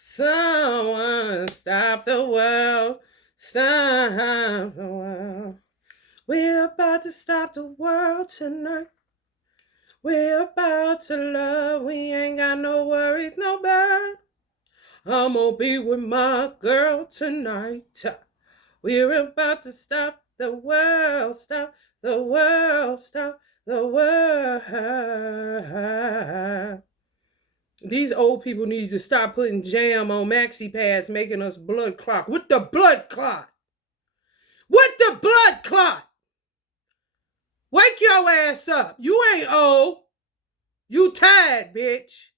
Someone stop the world. Stop the world. We're about to stop the world tonight. We're about to love. We ain't got no worries, no burden. I'm gonna be with my girl tonight. We're about to stop the world. Stop the world. Stop the world. These old people need to stop putting jam on maxi pads, making us blood clot. With the blood clot. With the blood clot. Wake your ass up. You ain't old. You tired, bitch.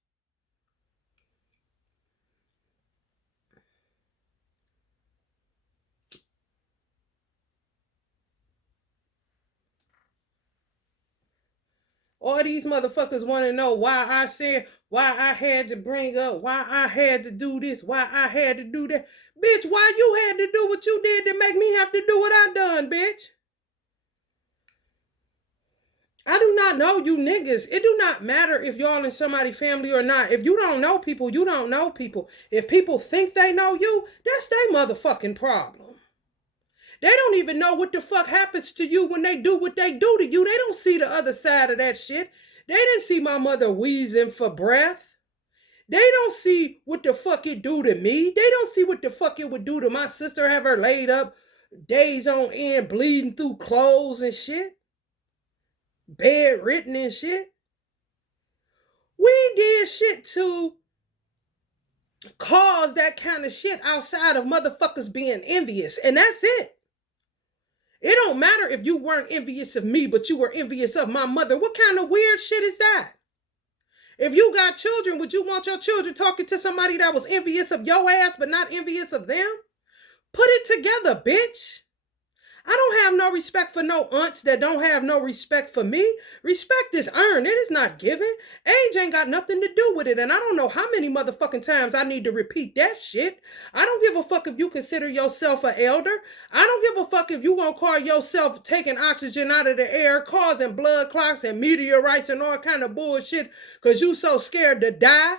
All these motherfuckers want to know why I said, why I had to bring up, why I had to do this, why I had to do that. Bitch, why you had to do what you did to make me have to do what I done, bitch? I do not know you niggas. It do not matter if y'all in somebody's family or not. If you don't know people, you don't know people. If people think they know you, that's their motherfucking problem. They don't even know what the fuck happens to you when they do what they do to you. They don't see the other side of that shit. They didn't see my mother wheezing for breath. They don't see what the fuck it do to me. They don't see what the fuck it would do to my sister, have her laid up days on end, bleeding through clothes and shit. Bedridden and shit. We did shit to cause that kind of shit outside of motherfuckers being envious. And that's it. It don't matter if you weren't envious of me, but you were envious of my mother. What kind of weird shit is that? If you got children, would you want your children talking to somebody that was envious of your ass, but not envious of them? Put it together, bitch. I don't have no respect for no aunts that don't have no respect for me. Respect is earned. It is not given. Age ain't got nothing to do with it. And I don't know how many motherfucking times I need to repeat that shit. I don't give a fuck if you consider yourself an elder. I don't give a fuck if you gonna call yourself taking oxygen out of the air, causing blood clots and meteorites and all kind of bullshit because you so scared to die.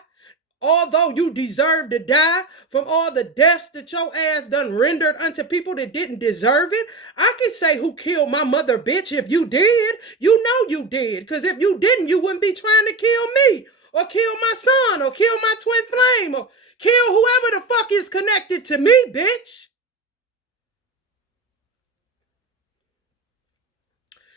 Although you deserve to die from all the deaths that your ass done rendered unto people that didn't deserve it, I can say who killed my mother, bitch. If you did, you know you did. Because if you didn't, you wouldn't be trying to kill me or kill my son or kill my twin flame or kill whoever the fuck is connected to me, bitch.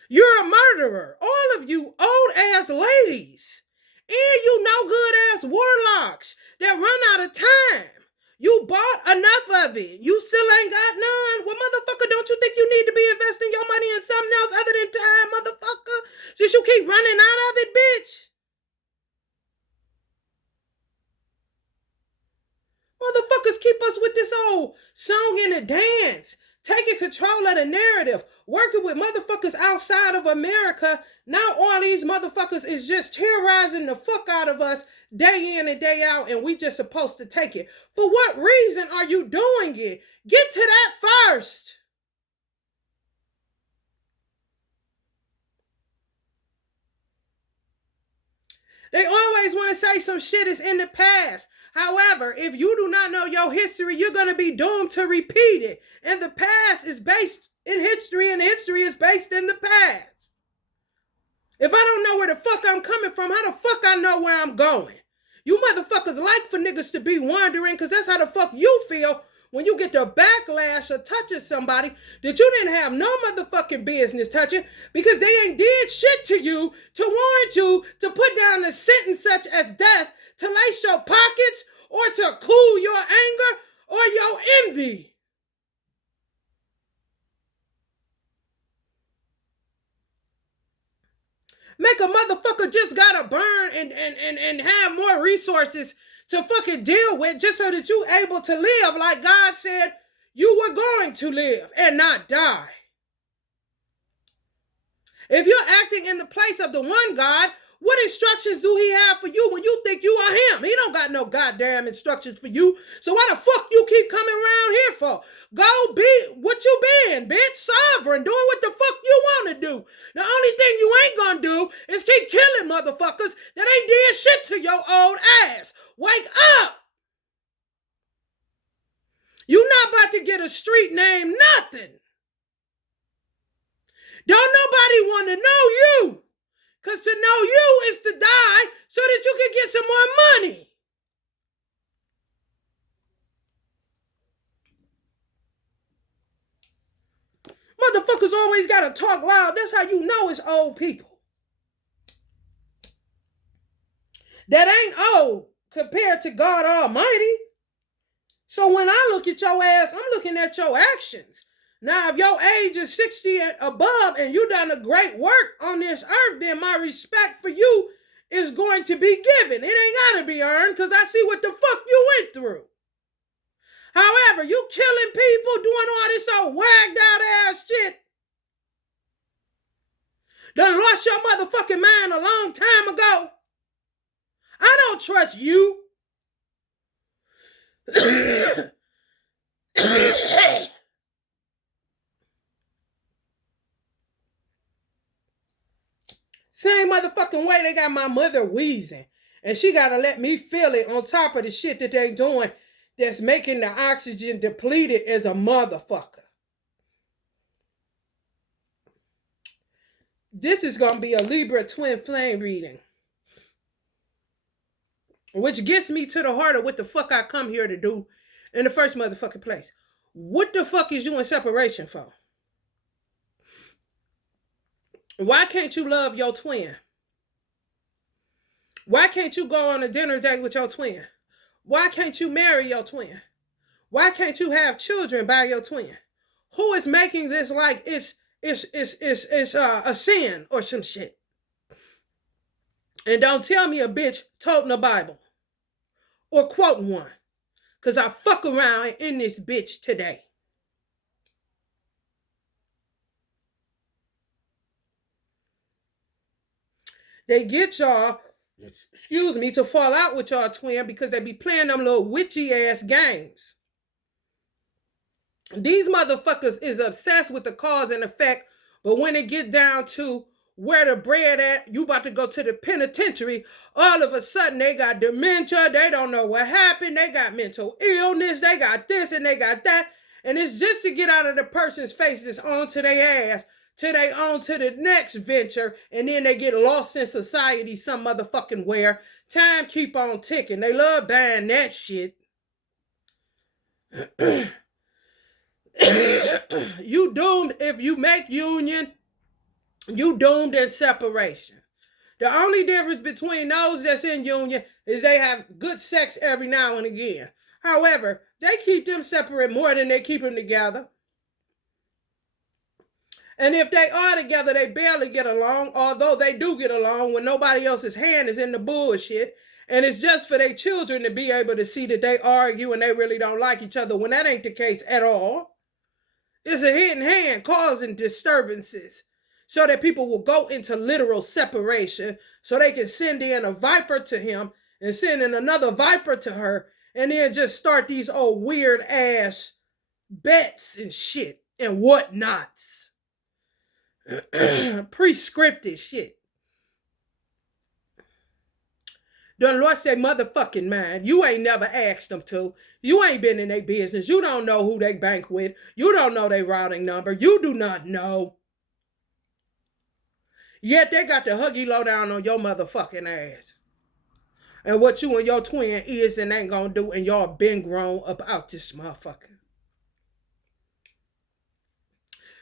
You're a murderer. All of you old ass ladies. And you no good ass warlocks that run out of time. You bought enough of it. You still ain't got none. Well, motherfucker, don't you think you need to be investing your money in something else other than time, motherfucker? Since you keep running out of it, bitch. Motherfuckers keep us with this old song and a dance. Taking control of the narrative. Working with motherfuckers outside of America. Now all these motherfuckers is just terrorizing the fuck out of us day in and day out, and we just supposed to take it. For what reason are you doing it? Get to that first. They always want to say some shit is in the past. However, if you do not know your history, you're going to be doomed to repeat it. And the past is based in history, and history is based in the past. If I don't know where the fuck I'm coming from, how the fuck I know where I'm going? You motherfuckers like for niggas to be wandering, because that's how the fuck you feel when you get the backlash of touching somebody that you didn't have no motherfucking business touching because they ain't did shit to you to warrant you to put down a sentence such as death to lace your pockets or to cool your anger or your envy. Make a motherfucker just gotta burn and have more resources to fucking deal with just so that you able to live like God said you were going to live and not die. If you're acting in the place of the one God, what instructions do he have for you when you think you are him? He don't got no goddamn instructions for you. So why the fuck you keep coming around here for? Go be what you been, bitch. Sovereign, doing what the fuck you want to do. The only thing you ain't gonna do is keep killing motherfuckers that ain't did shit to your old ass. Wake up! You not about to get a street name, nothing. Don't nobody want to know you. Because to know you is to die so that you can get some more money. Motherfuckers always got to talk loud. That's how you know it's old people. That ain't old compared to God Almighty. So when I look at your ass, I'm looking at your actions. Now, if your age is 60 and above and you done a great work on this earth, then my respect for you is going to be given. It ain't got to be earned because I see what the fuck you went through. However, you killing people, doing all this old wagged out ass shit. Done lost your motherfucking mind a long time ago. I don't trust you. Same motherfucking way they got my mother wheezing. And she got to let me feel it on top of the shit that they doing that's making the oxygen depleted as a motherfucker. This is going to be a Libra twin flame reading. Which gets me to the heart of what the fuck I come here to do in the first motherfucking place. What the fuck is you in separation for? Why can't you love your twin? Why can't you go on a dinner date with your twin? Why can't you marry your twin? Why can't you have children by your twin? Who is making this like it's a sin or some shit? And don't tell me a bitch toting the Bible or quoting one, because I fuck around in this bitch today. They get y'all, to fall out with y'all twin because they be playing them little witchy ass games. These motherfuckers is obsessed with the cause and effect, but when it get down to where the bread at, you about to go to the penitentiary, all of a sudden they got dementia, they don't know what happened, they got mental illness, they got this and they got that, and it's just to get out of the person's face that's on to their ass, till they on to the next venture, and then they get lost in society some motherfucking where. Time keep on ticking. They love buying that shit. You doomed if you make union. You doomed in separation. The only difference between those that's in union is they have good sex every now and again. However, they keep them separate more than they keep them together. And if they are together, they barely get along, although they do get along when nobody else's hand is in the bullshit. And it's just for their children to be able to see that they argue and they really don't like each other when that ain't the case at all. It's a hidden hand causing disturbances so that people will go into literal separation so they can send in a viper to him and send in another viper to her and then just start these old weird ass bets and shit and whatnots. Prescriptive shit. Done lost their motherfucking mind. You ain't never asked them to. You ain't been in their business. You don't know who they bank with. You don't know their routing number. You do not know. Yet they got the huggy lowdown on your motherfucking ass. And what you and your twin is and ain't gonna do, and y'all been grown about this motherfucker.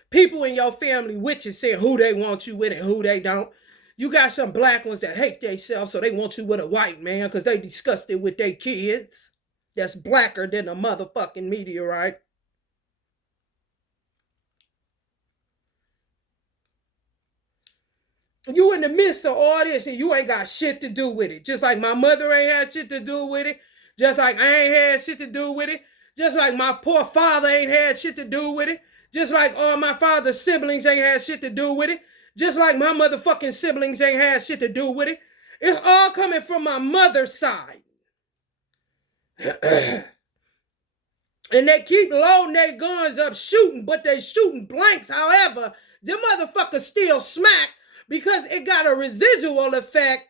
People in your family, witches, saying who they want you with and who they don't. You got some black ones that hate themselves, so they want you with a white man because they disgusted with their kids. That's blacker than a motherfucking meteorite. You in the midst of all this and you ain't got shit to do with it. Just like my mother ain't had shit to do with it. Just like I ain't had shit to do with it. Just like my poor father ain't had shit to do with it. Just like all my father's siblings ain't had shit to do with it. Just like my motherfucking siblings ain't had shit to do with it. It's all coming from my mother's side. And they keep loading their guns up shooting, but they shooting blanks. However, the motherfuckers still smack because it got a residual effect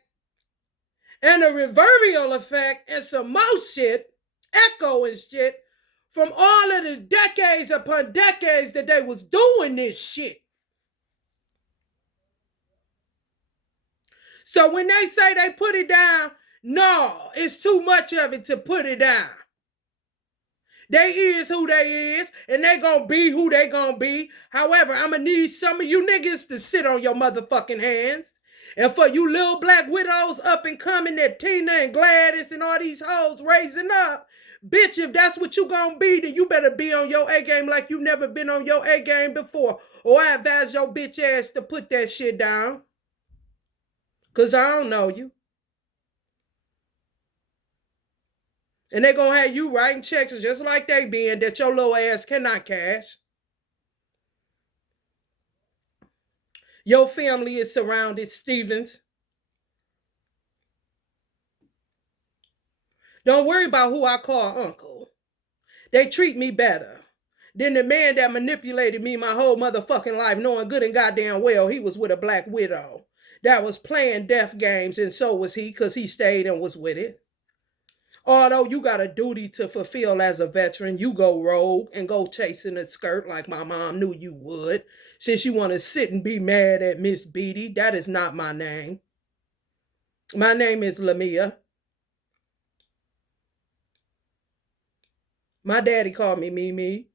and a reverberal effect and some more shit, echo and shit, from all of the decades upon decades that they was doing this shit. So when they say they put it down, no, it's too much of it to put it down. They is who they is, and they gonna be who they gonna be. However, I'ma need some of you niggas to sit on your motherfucking hands. And for you little black widows up and coming that Tina and Gladys and all these hoes raising up, bitch, if that's what you gonna be, then you better be on your A game like you never been on your A game before. Or I advise your bitch ass to put that shit down. Cause I don't know you. And they gonna have you writing checks just like they being that your little ass cannot cash. Your family is surrounded, Stevens. Don't worry about who I call uncle. They treat me better than the man that manipulated me my whole motherfucking life, knowing good and goddamn well he was with a black widow that was playing death games, and so was he, because he stayed and was with it. Although you got a duty to fulfill as a veteran, you go rogue and go chasing a skirt like my mom knew you would. Since you want to sit and be mad at Miss Beatty, that is not my name. My name is Lamia. My daddy called me Mimi.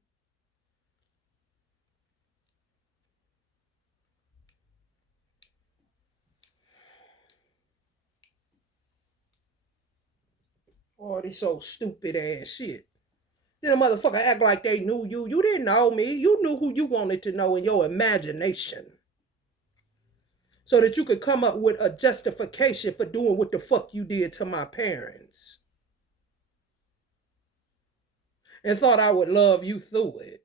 Oh, this so stupid ass shit. Then a motherfucker act like they knew you. You didn't know me. You knew who you wanted to know in your imagination. So that you could come up with a justification for doing what the fuck you did to my parents. And thought I would love you through it.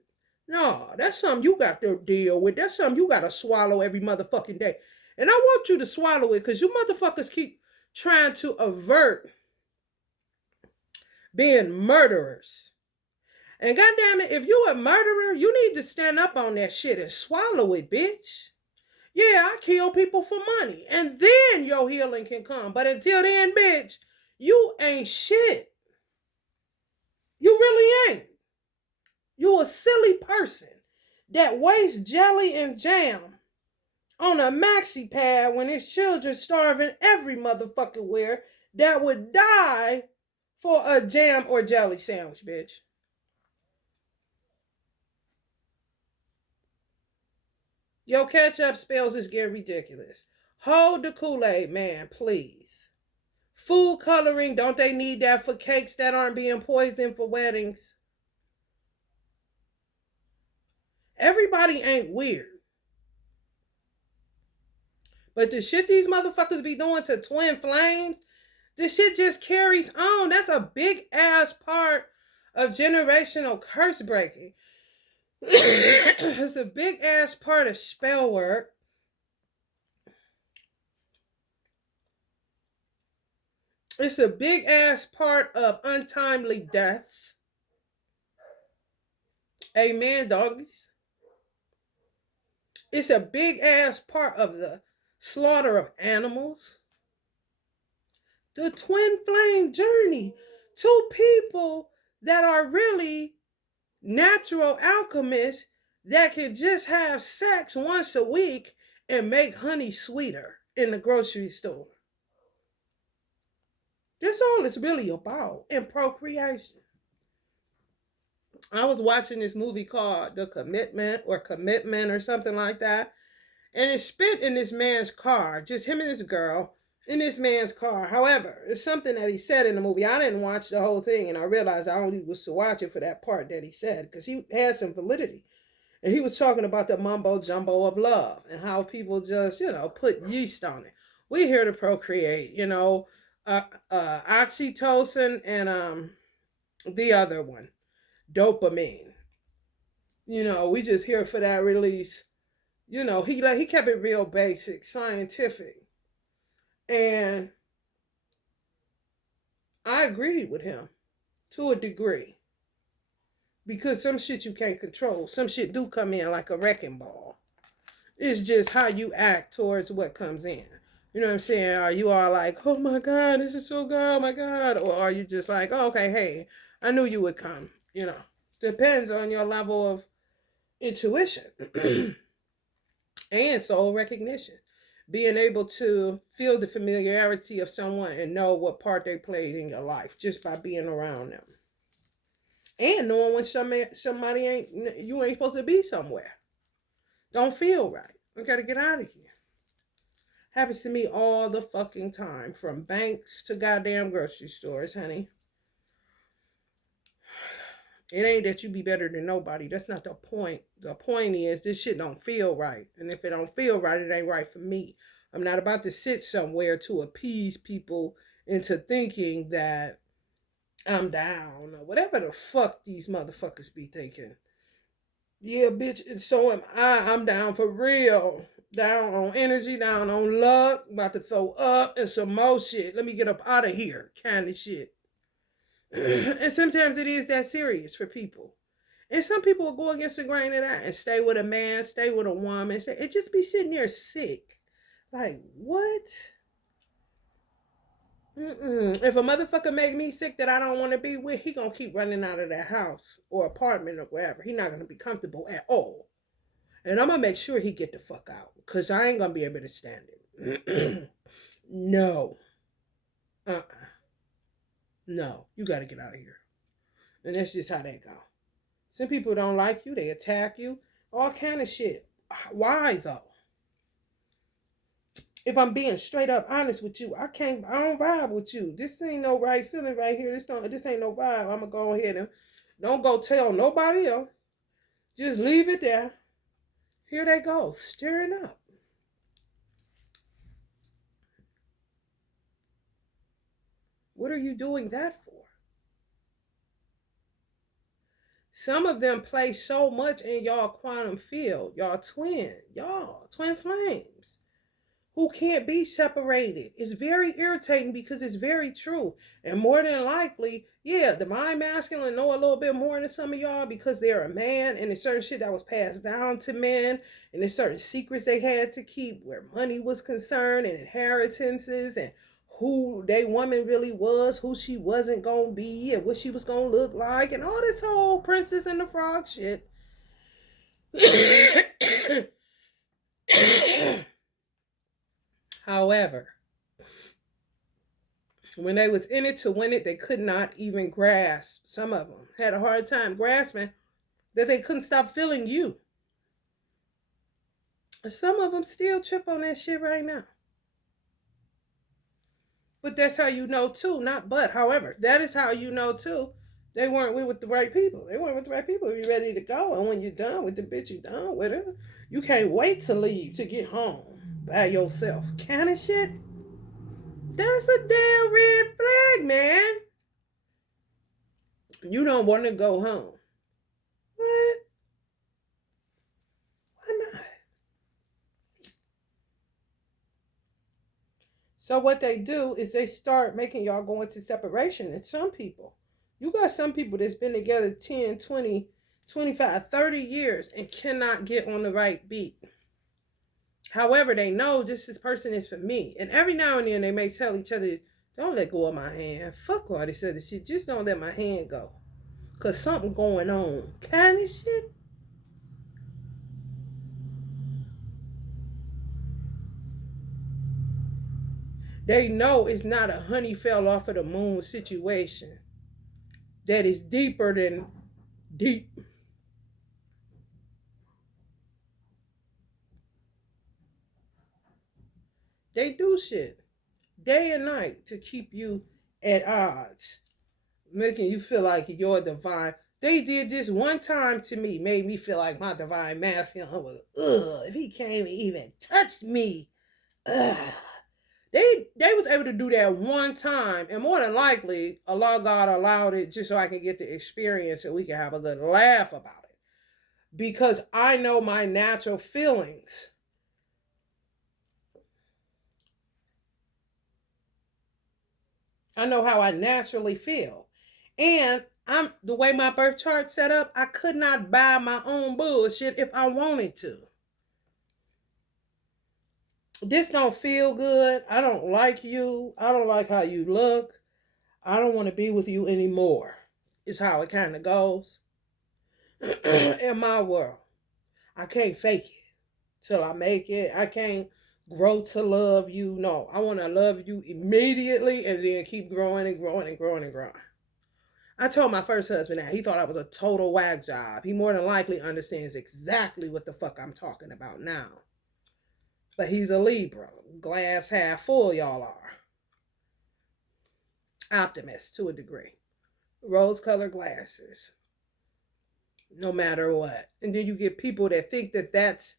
No, that's something you got to deal with. That's something you got to swallow every motherfucking day. And I want you to swallow it because you motherfuckers keep trying to avert being murderers. And goddamn it, if you a murderer, you need to stand up on that shit and swallow it, bitch. Yeah, I kill people for money. And then your healing can come. But until then, bitch, you ain't shit. You really ain't. You a silly person that wastes jelly and jam on a maxi pad when his children starving every motherfucking where that would die for a jam or jelly sandwich, bitch. Your catch-up spells is getting ridiculous. Hold the Kool-Aid, man, please. Food coloring, don't they need that for cakes that aren't being poisoned for weddings? Everybody ain't weird. But the shit these motherfuckers be doing to twin flames, this shit just carries on. That's a big ass part of generational curse breaking. It's a big ass part of spell work. It's a big ass part of untimely deaths. Amen, doggies. It's a big ass part of the slaughter of animals. The twin flame journey. Two people that are really natural alchemists that can just have sex once a week and make honey sweeter in the grocery store. That's all it's really about in procreation. I was watching this movie called The Commitment or something like that. And it spit in this man's car, just him and this girl in this man's car. However, it's something that he said in the movie. I didn't watch the whole thing, and I realized I only was to watch it for that part that he said, because he had some validity. And he was talking about the mumbo jumbo of love and how people just, put yeast on it. We're here to procreate, oxytocin and the other one, dopamine. We just here for that release. He kept it real basic, scientific. And I agreed with him to a degree. Because some shit you can't control. Some shit do come in like a wrecking ball. It's just how you act towards what comes in. You know what I'm saying? Are you all like, oh my God, this is so good, oh my God. Or are you just like, oh, okay, hey, I knew you would come, Depends on your level of intuition and soul recognition. Being able to feel the familiarity of someone and know what part they played in your life just by being around them. And knowing when somebody you ain't supposed to be somewhere. Don't feel right. I gotta get out of here. Happens to me all the fucking time. From banks to goddamn grocery stores, honey. It ain't that you be better than nobody. That's not the point. The point is this shit don't feel right. And if it don't feel right, it ain't right for me. I'm not about to sit somewhere to appease people into thinking that I'm down or whatever the fuck these motherfuckers be thinking. Yeah, bitch, and so am I. I'm down for real. Down on energy, down on luck. About to throw up and some more shit. Let me get up out of here. Kind of shit. And sometimes it is that serious for people. And some people will go against the grain of that and stay with a man, stay with a woman, and just be sitting there sick. Like, what? If a motherfucker make me sick that I don't want to be with, he gonna keep running out of that house or apartment or wherever. He not gonna be comfortable at all. And I'm gonna make sure he get the fuck out. Cause I ain't gonna be able to stand it. No. No, you got to get out of here. And that's just how that go. Some people don't like you. They attack you. All kind of shit. Why, though? If I'm being straight up honest with you, I don't vibe with you. This ain't no right feeling right here. This ain't no vibe. I'm going to go ahead and don't go tell nobody else. Just leave it there. Here they go, stirring up. What are you doing that for? Some of them play so much in y'all quantum field, y'all twin flames, who can't be separated. It's very irritating because it's very true. And more than likely, yeah, the mind masculine know a little bit more than some of y'all because they're a man and there's certain shit that was passed down to men and there's certain secrets they had to keep where money was concerned and inheritances and who they woman really was, who she wasn't gonna be, and what she was gonna look like, and all this whole Princess and the Frog shit. However, when they was in it to win it, they could not even grasp. Some of them had a hard time grasping that they couldn't stop feeling you. Some of them still trip on that shit right now. But that's how you know too, not but. However, that is how you know too. They weren't with the right people. They weren't with the right people. You're ready to go. And when you're done with the bitch, you're done with her. You can't wait to leave, to get home by yourself. Kind of shit. That's a damn red flag, man. You don't want to go home. What? Why not? So what they do is they start making y'all go into separation. And some people, you got some people that's been together 10, 20, 25, 30 years and cannot get on the right beat. However, they know this person is for me. And every now and then they may tell each other, don't let go of my hand. Fuck all this other shit. Just don't let my hand go. Because something going on. Kind of shit. They know it's not a honey fell off of the moon situation. That is deeper than deep. They do shit day and night to keep you at odds, making you feel like you're divine. They did this one time to me, made me feel like my divine masculine was, if he came and even touched me, They was able to do that one time, and more than likely, Allah God allowed it just so I can get the experience and we can have a good laugh about it. Because I know my natural feelings. I know how I naturally feel. And the way my birth chart set up, I could not buy my own bullshit if I wanted to. This don't feel good. I don't like you. I don't like how you look. I don't want to be with you anymore. Is how it kind of goes. in my world. I can't fake it till I make it. I can't grow to love you. No, I want to love you immediately and then keep growing and growing and growing and growing. I told my first husband that. He thought I was a total whack job. He more than likely understands exactly what the fuck I'm talking about now. But he's a Libra. Glass half full, y'all are. Optimist to a degree. Rose colored glasses. No matter what. And then you get people that think that that's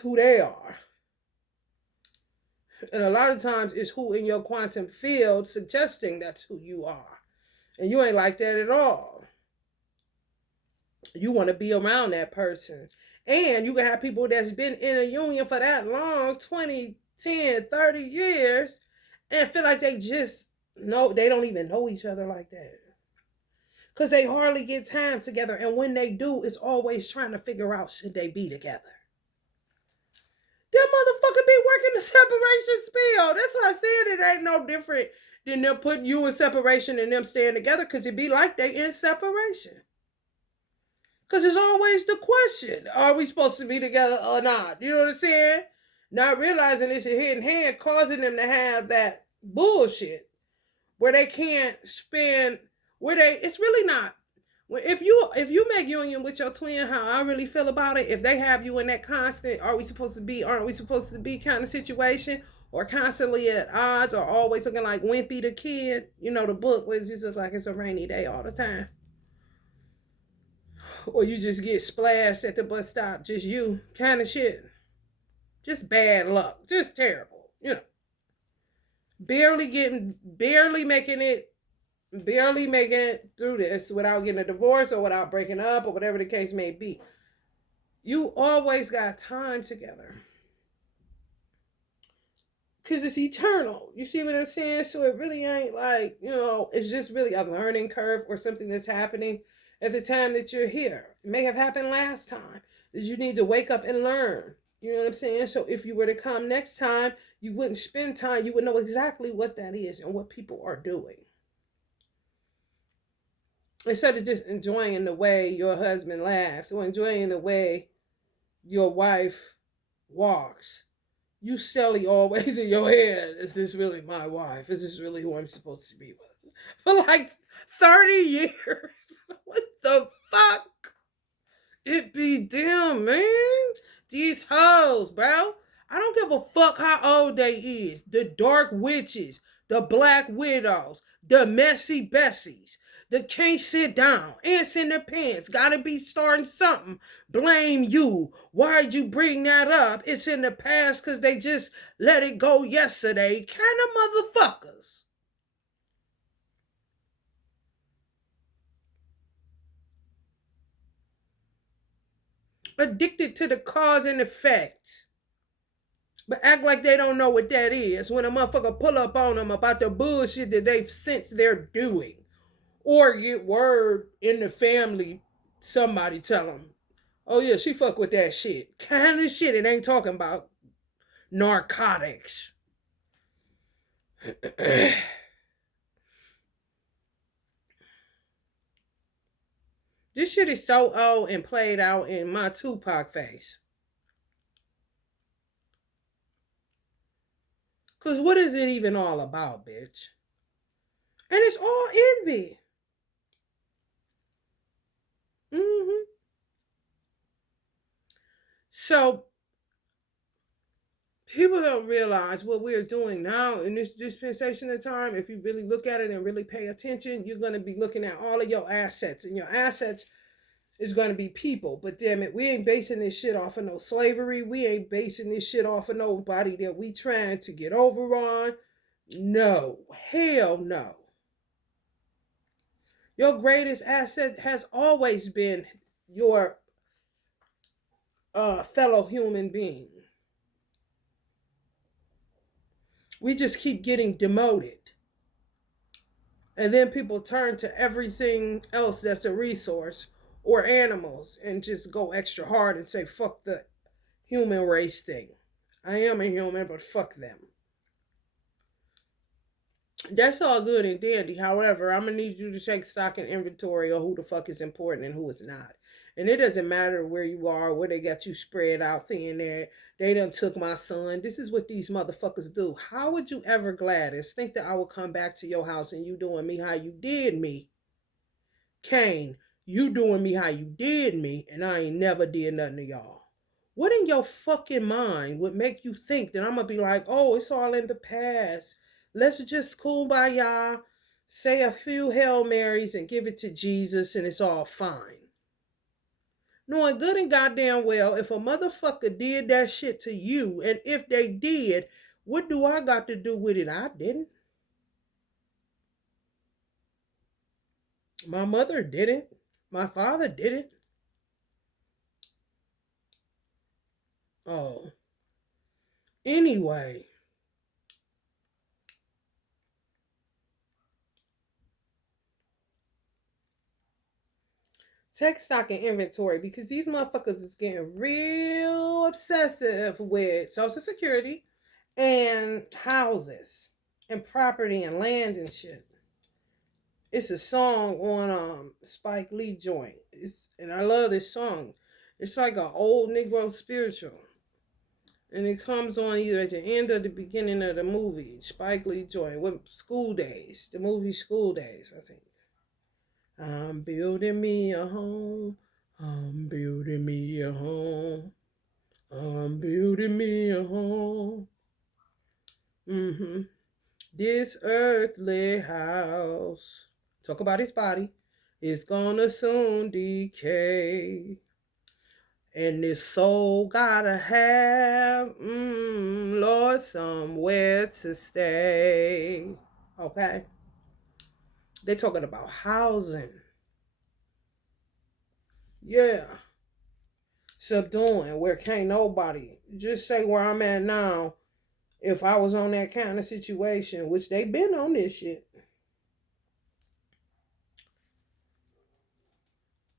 who they are. And a lot of times it's who in your quantum field suggesting that's who you are. And you ain't like that at all. You want to be around that person. And you can have people that's been in a union for that long, 20, 10, 30 years, and feel like they just know, they don't even know each other like that. Because they hardly get time together. And when they do, it's always trying to figure out, should they be together? Them motherfucker be working the separation spell. That's why I said it ain't no different than them putting you in separation and them staying together, because it be like they in separation. Because it's always the question, are we supposed to be together or not? You know what I'm saying? Not realizing it's a hidden hand causing them to have that bullshit where they can't spend, it's really not. If you make union with your twin, how I really feel about it, if they have you in that constant, are we supposed to be, aren't we supposed to be kind of situation, or constantly at odds, or always looking like Wimpy the Kid, you know, the book where it just looks like it's a rainy day all the time. Or you just get splashed at the bus stop, just you, kind of shit. Just bad luck, just terrible, you know. Barely making it through this without getting a divorce or without breaking up or whatever the case may be. You always got time together. Because it's eternal. You see what I'm saying? So it really ain't like, you know, it's just really a learning curve or something that's happening at the time that you're here. It may have happened last time. You need to wake up and learn. You know what I'm saying? So if you were to come next time, you wouldn't spend time. You would know exactly what that is and what people are doing. Instead of just enjoying the way your husband laughs or enjoying the way your wife walks, you silly always in your head, is this really my wife? Is this really who I'm supposed to be with? For like 30 years. What the fuck? It be damn, man. These hoes, bro. I don't give a fuck how old they is. The dark witches, the black widows, the messy Bessies, the can't sit down, ants in their pants, gotta be starting something, blame you. Why'd you bring that up? It's in the past because they just let it go yesterday. Kind of motherfuckers. Addicted to the cause and effect. But act like they don't know what that is when a motherfucker pull up on them about the bullshit that they've sensed they're doing. Or get word in the family, somebody tell them, oh yeah, she fuck with that shit. Kind of shit, it ain't talking about narcotics. This shit is so old and played out in my Tupac face. Because what is it even all about, bitch? And it's all envy. So, people don't realize what we're doing now in this dispensation of time. If you really look at it and really pay attention, you're going to be looking at all of your assets. And your assets is going to be people. But damn it, we ain't basing this shit off of no slavery. We ain't basing this shit off of nobody that we trying to get over on. No. Hell no. Your greatest asset has always been your fellow human being. We just keep getting demoted. And then people turn to everything else that's a resource or animals and just go extra hard and say, fuck the human race thing. I am a human, but fuck them. That's all good and dandy. However, I'm gonna need you to take stock and inventory of who the fuck is important and who is not. And it doesn't matter where you are, where they got you spread out thin there. They done took my son. This is what these motherfuckers do. How would you ever, Gladys, think that I would come back to your house and you doing me how you did me? Kane, you doing me how you did me, and I ain't never did nothing to y'all. What in your fucking mind would make you think that I'm gonna be like, oh, it's all in the past. Let's just kumbaya, say a few Hail Marys and give it to Jesus and it's all fine. Knowing good and goddamn well, if a motherfucker did that shit to you, and if they did, what do I got to do with it? I didn't. My mother didn't. My father didn't. Oh. Anyway. Take stock and inventory because these motherfuckers is getting real obsessive with Social Security and houses and property and land and shit. It's a song on Spike Lee joint. And I love this song. It's like an old Negro spiritual. And it comes on either at the end or the beginning of the movie. Spike Lee joint with School Days. The movie School Days, I think. I'm building me a home. I'm building me a home. I'm building me a home. Mm-hmm. This earthly house, talk about his body, is gonna soon decay. And this soul gotta have, Lord, somewhere to stay. Okay? They're talking about housing. Yeah. Subduing where can't nobody. Just say where I'm at now. If I was on that kind of situation, which they been on this shit.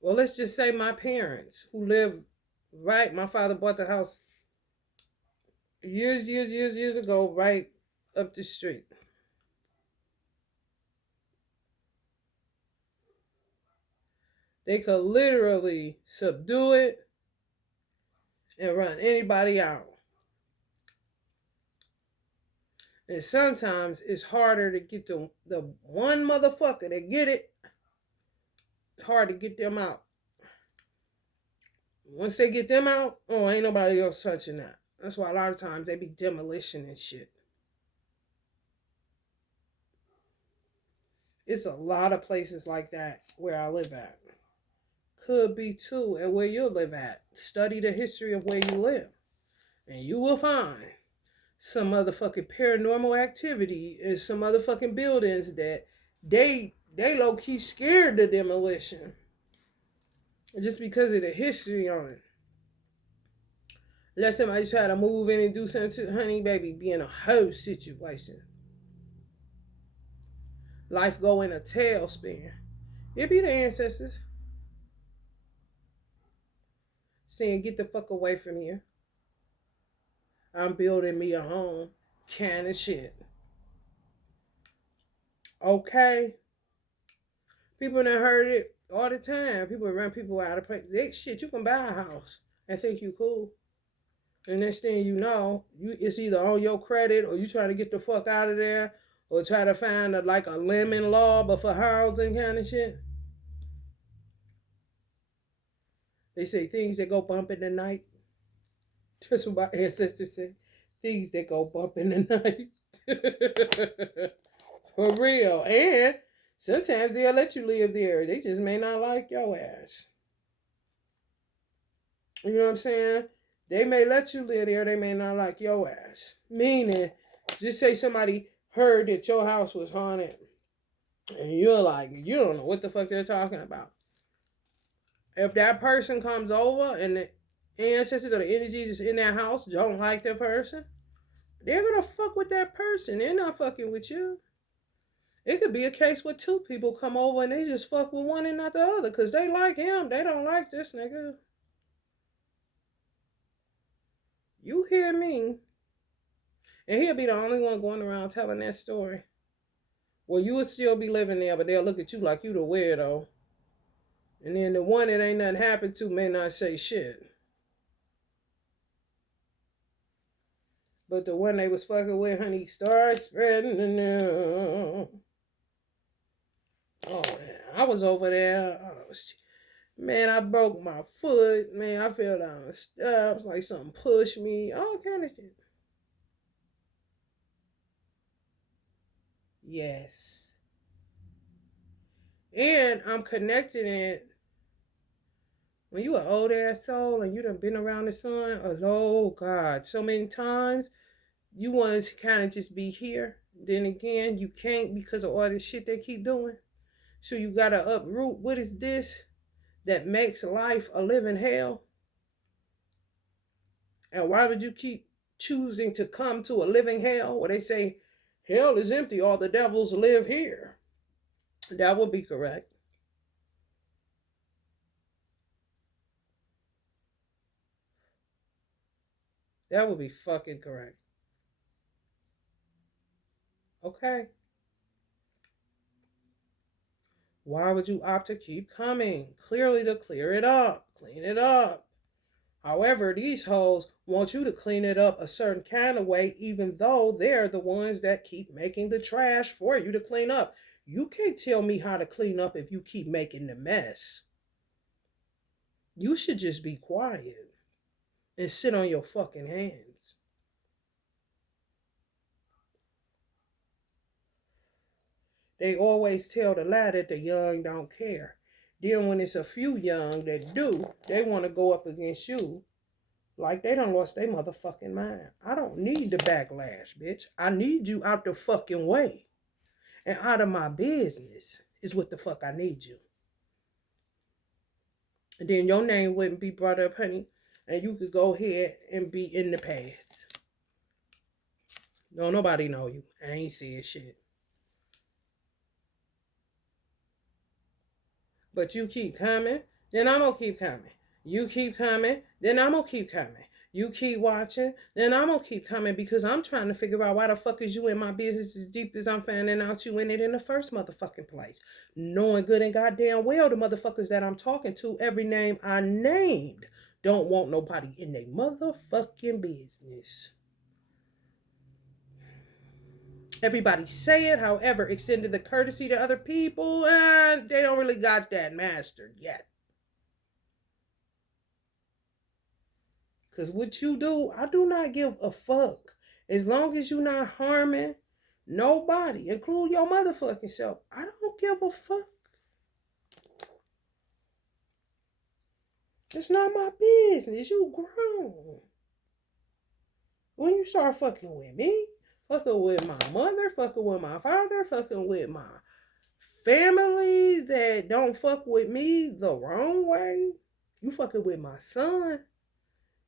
Well, let's just say my parents who live right. My father bought the house years ago, right up the street. They could literally subdue it and run anybody out. And sometimes it's harder to get the one motherfucker that get it. Hard to get them out. Once they get them out, oh, ain't nobody else touching that. That's why a lot of times they be demolition and shit. It's a lot of places like that where I live at. Could be too, and where you live at. Study the history of where you live. And you will find some motherfucking paranormal activity in some motherfucking buildings that they low key scared the demolition. Just because of the history on it. Let somebody try to move in and do something to honey baby be in a whole situation. Life go in a tailspin. It be the ancestors saying, get the fuck away from here. I'm building me a home. Kind of shit. Okay. People done heard it all the time. People run people out of place. Shit, you can buy a house and think you cool. And next thing you know, it's either on your credit or you trying to get the fuck out of there or try to find like a lemon law but for housing kind of shit. They say things that go bump in the night. That's what my ancestors said. Things that go bump in the night. For real. And sometimes they'll let you live there. They just may not like your ass. You know what I'm saying? They may let you live there. They may not like your ass. Meaning, just say somebody heard that your house was haunted. And you're like, you don't know what the fuck they're talking about. If that person comes over and the ancestors or the energies in that house don't like that person, they're gonna fuck with that person. They're not fucking with you. It could be a case where two people come over and they just fuck with one and not the other because they like him. They don't like this nigga. You hear me? And he'll be the only one going around telling that story. Well, you would still be living there, but they'll look at you like you the weirdo. And then the one that ain't nothing happened to may not say shit. But the one they was fucking with, honey, start spreading the news. Oh, man. I was over there. Oh, man, I broke my foot. Man, I fell down the steps like something pushed me. All kind of shit. Yes. And I'm connecting it. When you an old ass soul and you done been around the sun, oh God, so many times, you want to kind of just be here. Then again, you can't because of all this shit they keep doing. So you gotta uproot. What is this that makes life a living hell? And why would you keep choosing to come to a living hell where they say hell is empty, all the devils live here? That would be correct. That would be fucking correct. Okay. Why would you opt to keep coming? Clearly to clear it up, clean it up. However, these hoes want you to clean it up a certain kind of way, even though they're the ones that keep making the trash for you to clean up. You can't tell me how to clean up if you keep making the mess. You should just be quiet and sit on your fucking hands. They always tell the lie that the young don't care. Then when it's a few young that do, they want to go up against you like they done lost their motherfucking mind. I don't need the backlash, bitch. I need you out the fucking way. And out of my business is what the fuck I need you. And then your name wouldn't be brought up, honey. And you could go ahead and be in the past. Don't nobody know you. I ain't saying shit. But you keep coming, then I'm gonna keep coming. You keep coming, then I'm gonna keep coming. You keep watching, then I'm gonna keep coming because I'm trying to figure out why the fuck is you in my business as deep as I'm finding out you in it in the first motherfucking place. Knowing good and goddamn well the motherfuckers that I'm talking to, every name I named, don't want nobody in their motherfucking business. Everybody say it, however, extended the courtesy to other people, and they don't really got that mastered yet. Because what you do, I do not give a fuck. As long as you're not harming nobody, include your motherfucking self, I don't give a fuck. It's not my business. You grown. When you start fucking with me, fucking with my mother, fucking with my father, fucking with my family that don't fuck with me the wrong way, you fucking with my son,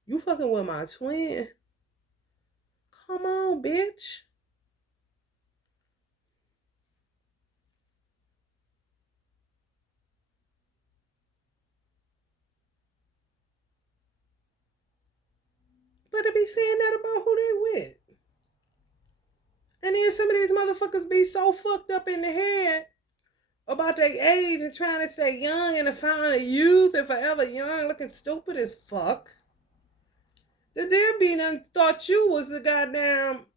you fucking with my twin. Come on, bitch. But to be saying that about who they with. And then some of these motherfuckers be so fucked up in the head about their age and trying to stay young and to find a youth and forever young, looking stupid as fuck. The deadbeat done thought you was the goddamn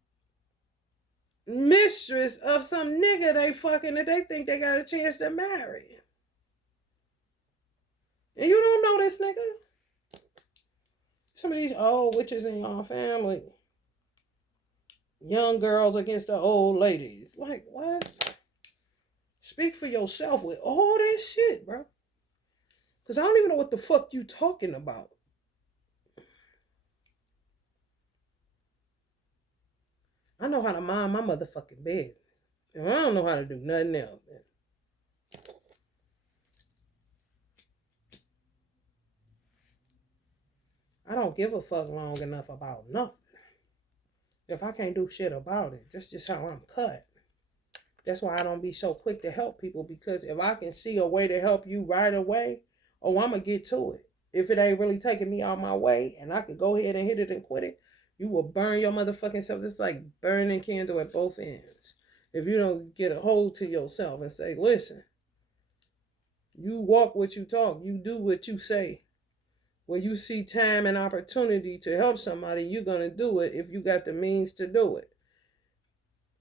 mistress of some nigga they fucking that they think they got a chance to marry. And you don't know this nigga. Some of these old witches in your family. Young girls against the old ladies. Like, what? Speak for yourself with all that shit, bro. Because I don't even know what the fuck you talking about. I know how to mind my motherfucking business. And I don't know how to do nothing else, man. I don't give a fuck long enough about nothing. If I can't do shit about it, that's just how I'm cut. That's why I don't be so quick to help people, because if I can see a way to help you right away, oh, I'm going to get to it. If it ain't really taking me out my way and I could go ahead and hit it and quit it, you will burn your motherfucking self. It's like burning candle at both ends. if you don't get a hold to yourself and say, listen, you walk what you talk, you do what you say. When you see time and opportunity to help somebody, you're going to do it if you got the means to do it.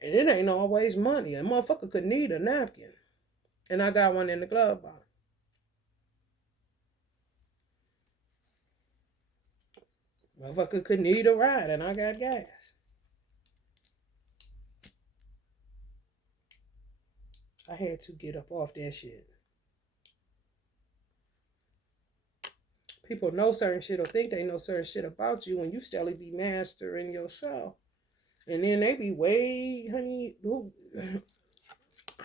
And it ain't always money. A motherfucker could need a napkin. And I got one in the glove box. Motherfucker could need a ride and I got gas. I had to get up off that shit. People know certain shit or think they know certain shit about you, and you still be mastering yourself. And then they be, wait, honey, who?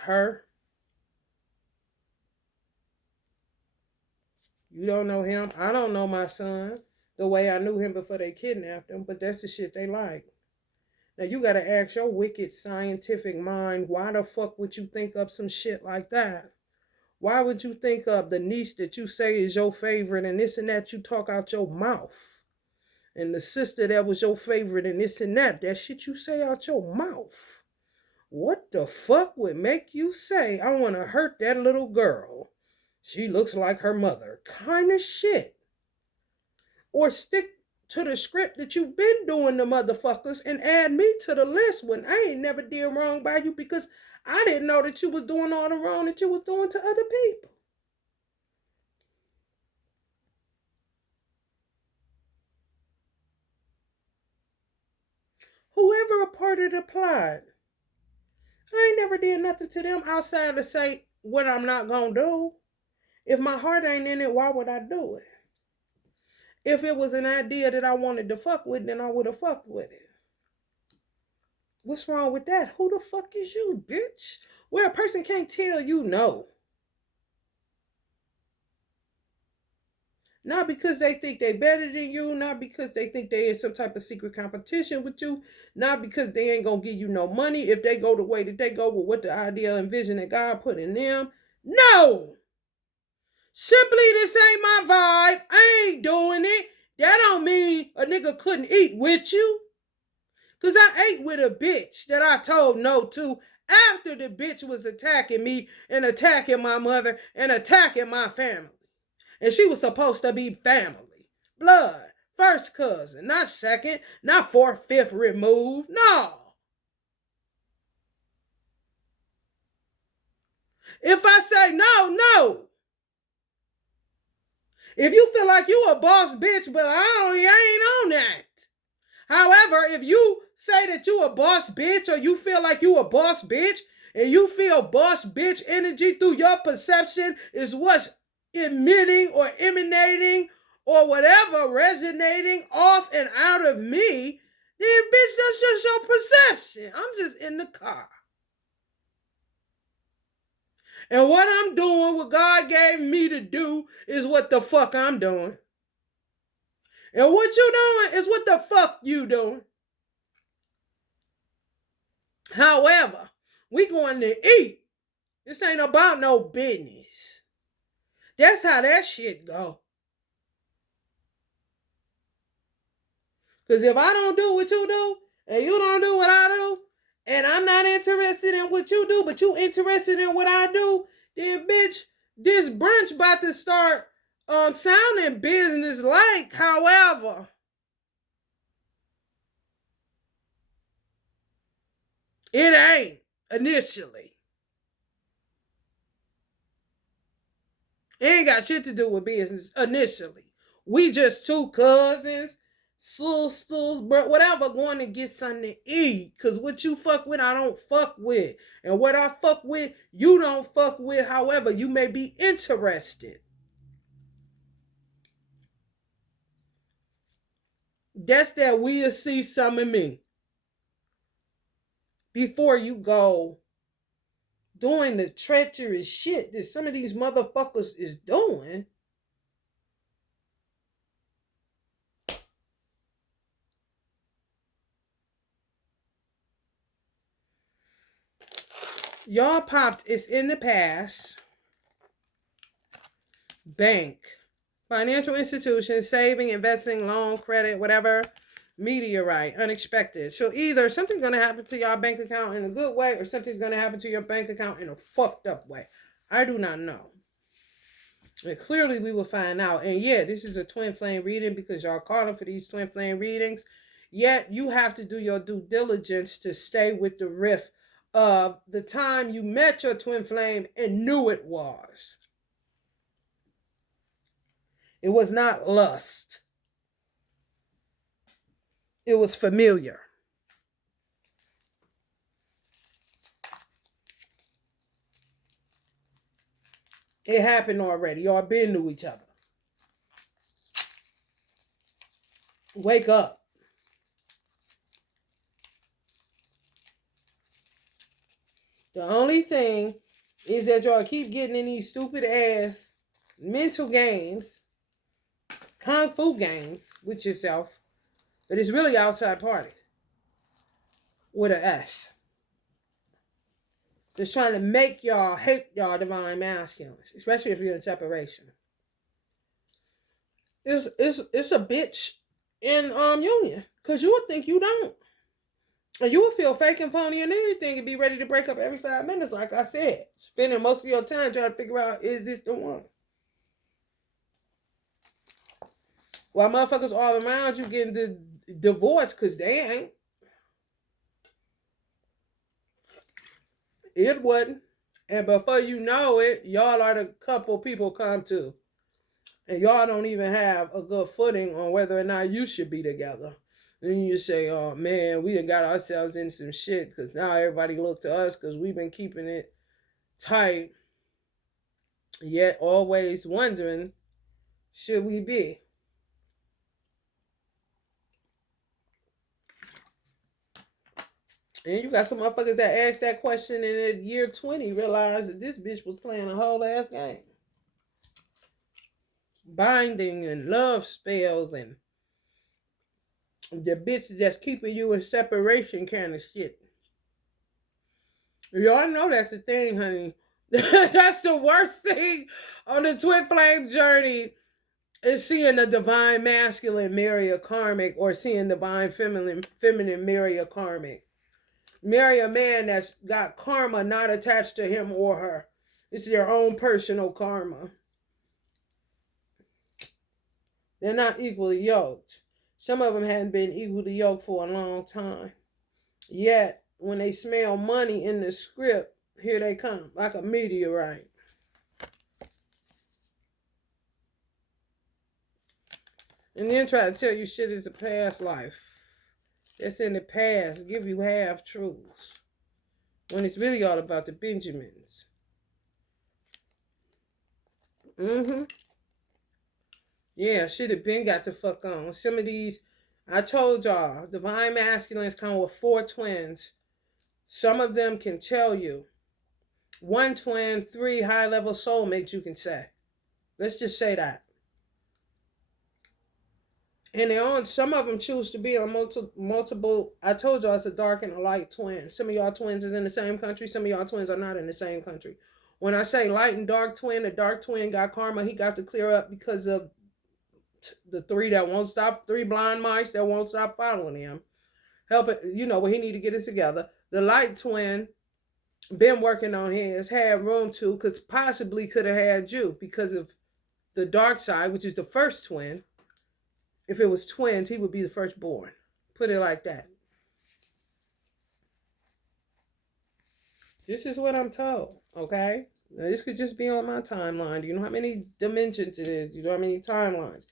Her. You don't know him. I don't know my son the way I knew him before they kidnapped him, but that's the shit they like. Now you gotta ask your wicked scientific mind, why the fuck would you think up some shit like that? Why would you think of the niece that you say is your favorite and this and that you talk out your mouth? And the sister that was your favorite and this and that shit you say out your mouth. What the fuck would make you say, I want to hurt that little girl? She looks like her mother. Kind of shit. Or stick to the script that you've been doing to motherfuckers and add me to the list when I ain't never did wrong by you because I didn't know that you was doing all the wrong that you was doing to other people. Whoever a part of the plot, I ain't never did nothing to them outside to say what I'm not gonna do. If my heart ain't in it, why would I do it? If it was an idea that I wanted to fuck with, then I would have fucked with it. What's wrong with that? Who the fuck is you, bitch? Where a person can't tell you no. Not because they think they better than you, not because they think they in some type of secret competition with you, not because they ain't gonna give you no money if they go the way that they go with what the ideal and vision that God put in them. No! Simply, this ain't my vibe. I ain't doing it. That don't mean a nigga couldn't eat with you. Because I ate with a bitch that I told no to after the bitch was attacking me and attacking my mother and attacking my family. And she was supposed to be family. Blood. First cousin. Not second. Not fourth, fifth removed. No. If I say no, no. If you feel like you a boss bitch, but I ain't on that. However, if you say that you a boss bitch or you feel like you a boss bitch and you feel boss bitch energy through your perception is what's emitting or emanating or whatever resonating off and out of me, then bitch, that's just your perception. I'm just in the car. And what I'm doing, what God gave me to do, is what the fuck I'm doing. And what you doing is what the fuck you doing. However, we going to eat. This ain't about no business. That's how that shit go. Because if I don't do what you do, and you don't do what I do, and I'm not interested in what you do, but you interested in what I do, then bitch, this brunch about to start sounding business-like. However, it ain't initially. It ain't got shit to do with business initially. We just two cousins, sisters, bro, whatever, going to get something to eat. Because what you fuck with, I don't fuck with. And what I fuck with, you don't fuck with. However, you may be interested. That's that we'll see some of me. Before you go doing the treacherous shit that some of these motherfuckers is doing. Y'all popped, it's in the past. Bank. Financial institution, saving, investing, loan, credit, whatever. Meteorite, unexpected. So either something's going to happen to your bank account in a good way or something's going to happen to your bank account in a fucked up way. I do not know. And clearly we will find out. And yeah, this is a twin flame reading because y'all calling for these twin flame readings. Yet you have to do your due diligence to stay with the riff of the time you met your twin flame and knew it was. It was not lust. It was familiar. It happened already. Y'all been to each other. Wake up. The only thing is that y'all keep getting in these stupid ass mental games, kung fu games with yourself, but it's really outside party with an S. Just trying to make y'all hate y'all divine masculines, especially if you're in separation. It's a bitch in union, because you would think you don't. And you would feel fake and phony and everything and be ready to break up every 5 minutes, like I said. Spending most of your time trying to figure out, is this the one? While motherfuckers all around you getting the divorced because they ain't. It wasn't. And before you know it, y'all are the couple people come to. And y'all don't even have a good footing on whether or not you should be together. Then you say, oh man, we done got ourselves in some shit because now everybody look to us because we've been keeping it tight. Yet always wondering, should we be? And you got some motherfuckers that asked that question and at year 20 realized that this bitch was playing a whole ass game. Binding and love spells and the bitch that's keeping you in separation kind of shit. Y'all know that's the thing, honey. That's the worst thing on the twin flame journey is seeing the divine masculine marry a karmic or seeing divine feminine marry a karmic. Marry a man that's got karma not attached to him or her. It's their own personal karma. They're not equally yoked. Some of them hadn't been equally yoked for a long time. Yet, when they smell money in the script, here they come, like a meteorite. And then try to tell you shit is a past life. That's in the past. Give you half truths. When it's really all about the Benjamins. Yeah, should have been got the fuck on. Some of these, I told y'all, divine masculines come with 4 twins. Some of them can tell you. 1 twin, 3 high-level soulmates, you can say. Let's just say that. And some of them choose to be on multiple. I told y'all it's a dark and a light twin. Some of y'all twins is in the same country. Some of y'all twins are not in the same country. When I say light and dark twin, the dark twin got karma. He got to clear up because of the 3 that won't stop, 3 blind mice that won't stop following him. Help it, where he need to get it together. The light twin been working on his, had room to, possibly could have had you because of the dark side, which is the first twin. If it was twins, he would be the firstborn. Put it like that. This is what I'm told, okay? Now, this could just be on my timeline. Do you know how many dimensions it is? Do you know how many timelines?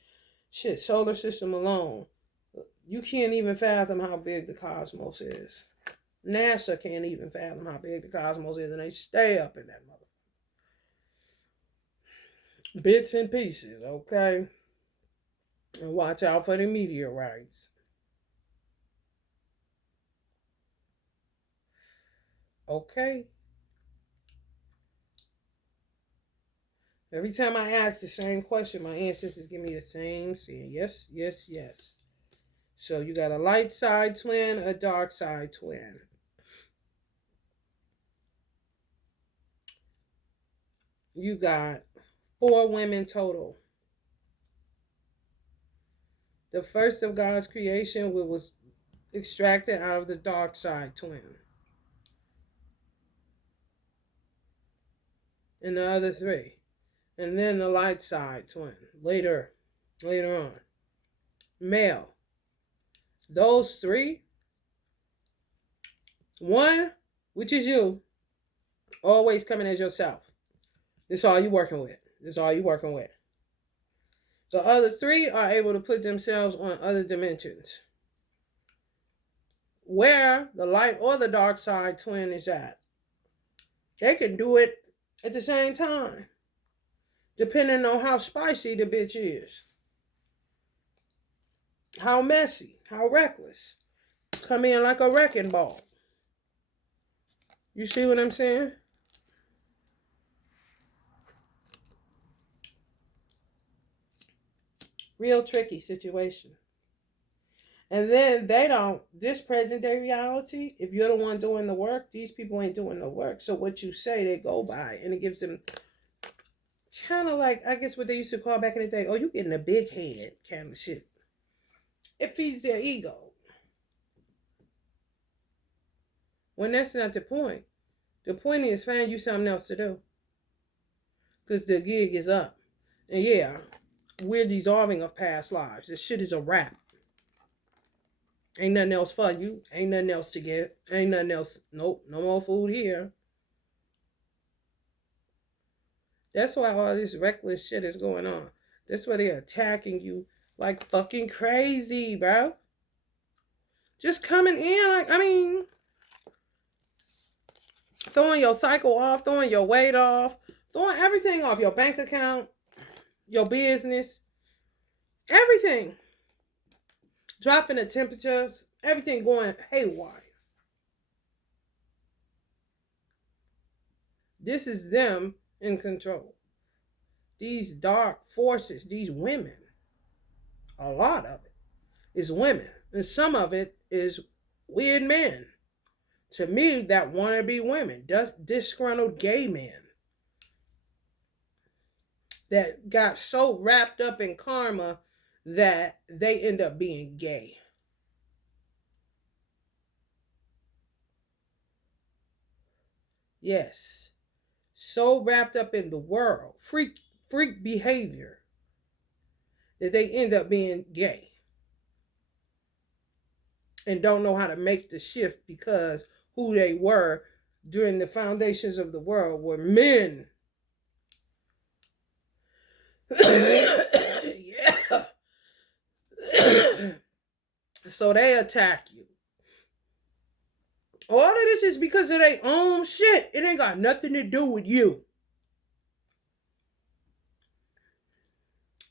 Shit, solar system alone. You can't even fathom how big the cosmos is. NASA can't even fathom how big the cosmos is, and they stay up in that motherfucker. Bits and pieces, okay? And watch out for the meteorites. Okay? Every time I ask the same question, my ancestors give me the same saying. Yes, yes, yes. So you got a light side twin, a dark side twin. You got 4 women total. The first of God's creation was extracted out of the dark side twin. And the other three. And then the light side twin. Later on. Male. Those three. One, which is you, always coming as yourself. This is all you working with. The other three are able to put themselves on other dimensions, where the light or the dark side twin is at. They can do it at the same time, depending on how spicy the bitch is, how messy, how reckless. Come in like a wrecking ball. You see what I'm saying? Real tricky situation. And then this present day reality, if you're the one doing the work, these people ain't doing the work. So what you say, they go by. And it gives them kind of like, I guess what they used to call back in the day, oh, you getting a big head kind of shit. It feeds their ego. When that's not the point. The point is find you something else to do. Because the gig is up. And yeah, we're dissolving of past lives. This shit is a wrap. Ain't nothing else for you. Ain't nothing else to get. Ain't nothing else. Nope. No more food here. That's why all this reckless shit is going on. That's why they're attacking you like fucking crazy, bro. Just coming in like, I mean, throwing your cycle off, throwing your weight off, throwing everything off. Your bank account, your business, everything. Dropping the temperatures, everything going haywire. This is them in control. These dark forces, these women, a lot of it is women. And some of it is weird men. To me, that want to be women. Disgruntled gay men that got so wrapped up in karma that they end up being gay. Yes. So wrapped up in the world, freak behavior, that they end up being gay. And don't know how to make the shift because who they were during the foundations of the world were men. Yeah. So they attack you. All of this is because of their own shit. It ain't got nothing to do with you.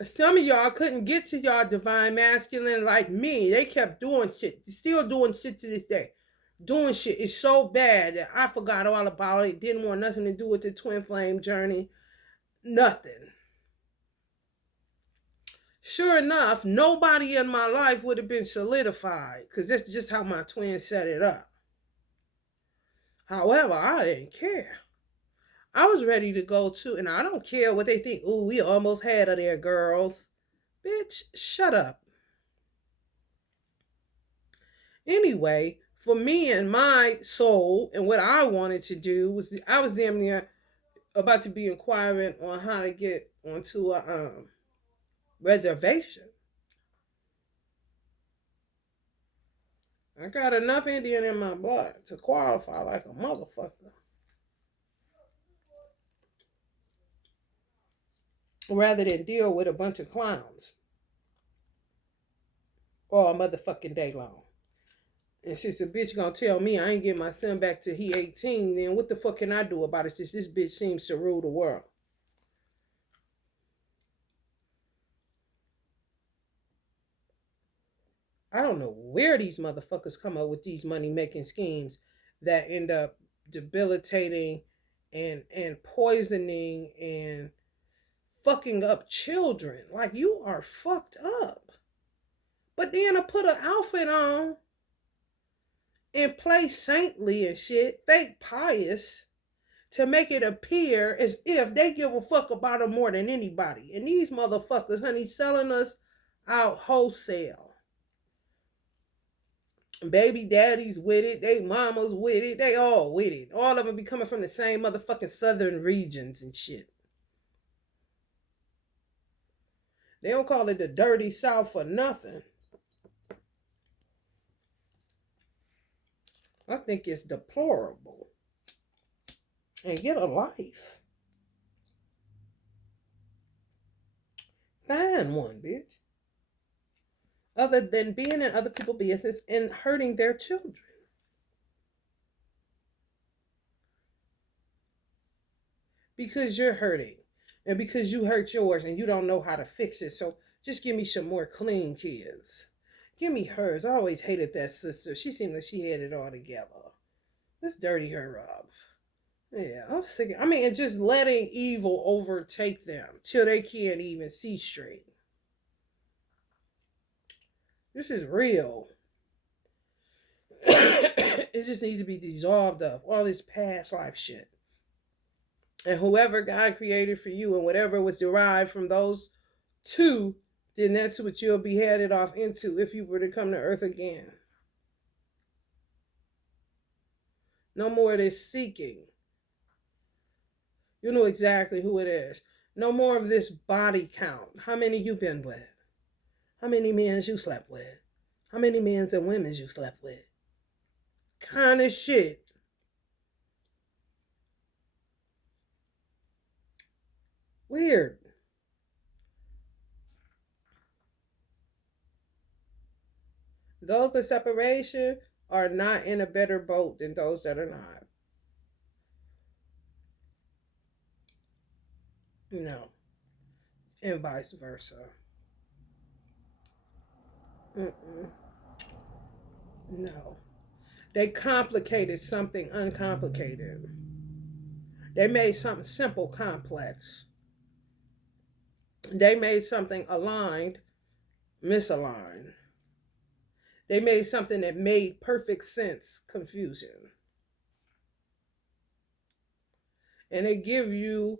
Some of y'all couldn't get to y'all divine masculine like me. They kept doing shit. They're still doing shit to this day. Doing shit is so bad that I forgot all about it. Didn't want nothing to do with the twin flame journey. Nothing. Sure enough, nobody in my life would have been solidified because that's just how my twin set it up. However, I didn't care. I was ready to go too, and I don't care what they think. Ooh, we almost had her there, girls. Bitch, shut up. Anyway, for me and my soul and what I wanted to do was I was damn near about to be inquiring on how to get onto a reservation. I got enough Indian in my blood to qualify like a motherfucker. Rather than deal with a bunch of clowns all motherfucking day long. And since the bitch gonna tell me I ain't getting my son back till he 18, then what the fuck can I do about it since this bitch seems to rule the world? I don't know where these motherfuckers come up with these money-making schemes that end up debilitating and poisoning and fucking up children. Like, you are fucked up. But then to put an outfit on and play saintly and shit, fake pious, to make it appear as if they give a fuck about them more than anybody. And these motherfuckers, honey, selling us out wholesale. Baby daddies with it, they mamas with it, they all with it. All of them be coming from the same motherfucking southern regions and shit. They don't call it the dirty South for nothing. I think it's deplorable. And get a life. Find one, bitch. Other than being in other people's business and hurting their children. Because you're hurting. And because you hurt yours and you don't know how to fix it. So just give me some more clean kids. Give me hers. I always hated that sister. She seemed like she had it all together. Let's dirty her up. Yeah, I'm sick. I mean, and just letting evil overtake them till they can't even see straight. This is real. It just needs to be dissolved of all this past life shit. And whoever God created for you and whatever was derived from those two, then that's what you'll be headed off into if you were to come to earth again. No more of this seeking. You know exactly who it is. No more of this body count. How many you been with? How many men you slept with? How many men and women you slept with? Kind of shit. Weird. Those of separation are not in a better boat than those that are not. No. And vice versa. Mm-mm. No. They complicated something uncomplicated. They made something simple complex. They made something aligned misaligned. They made something that made perfect sense confusion. And they give you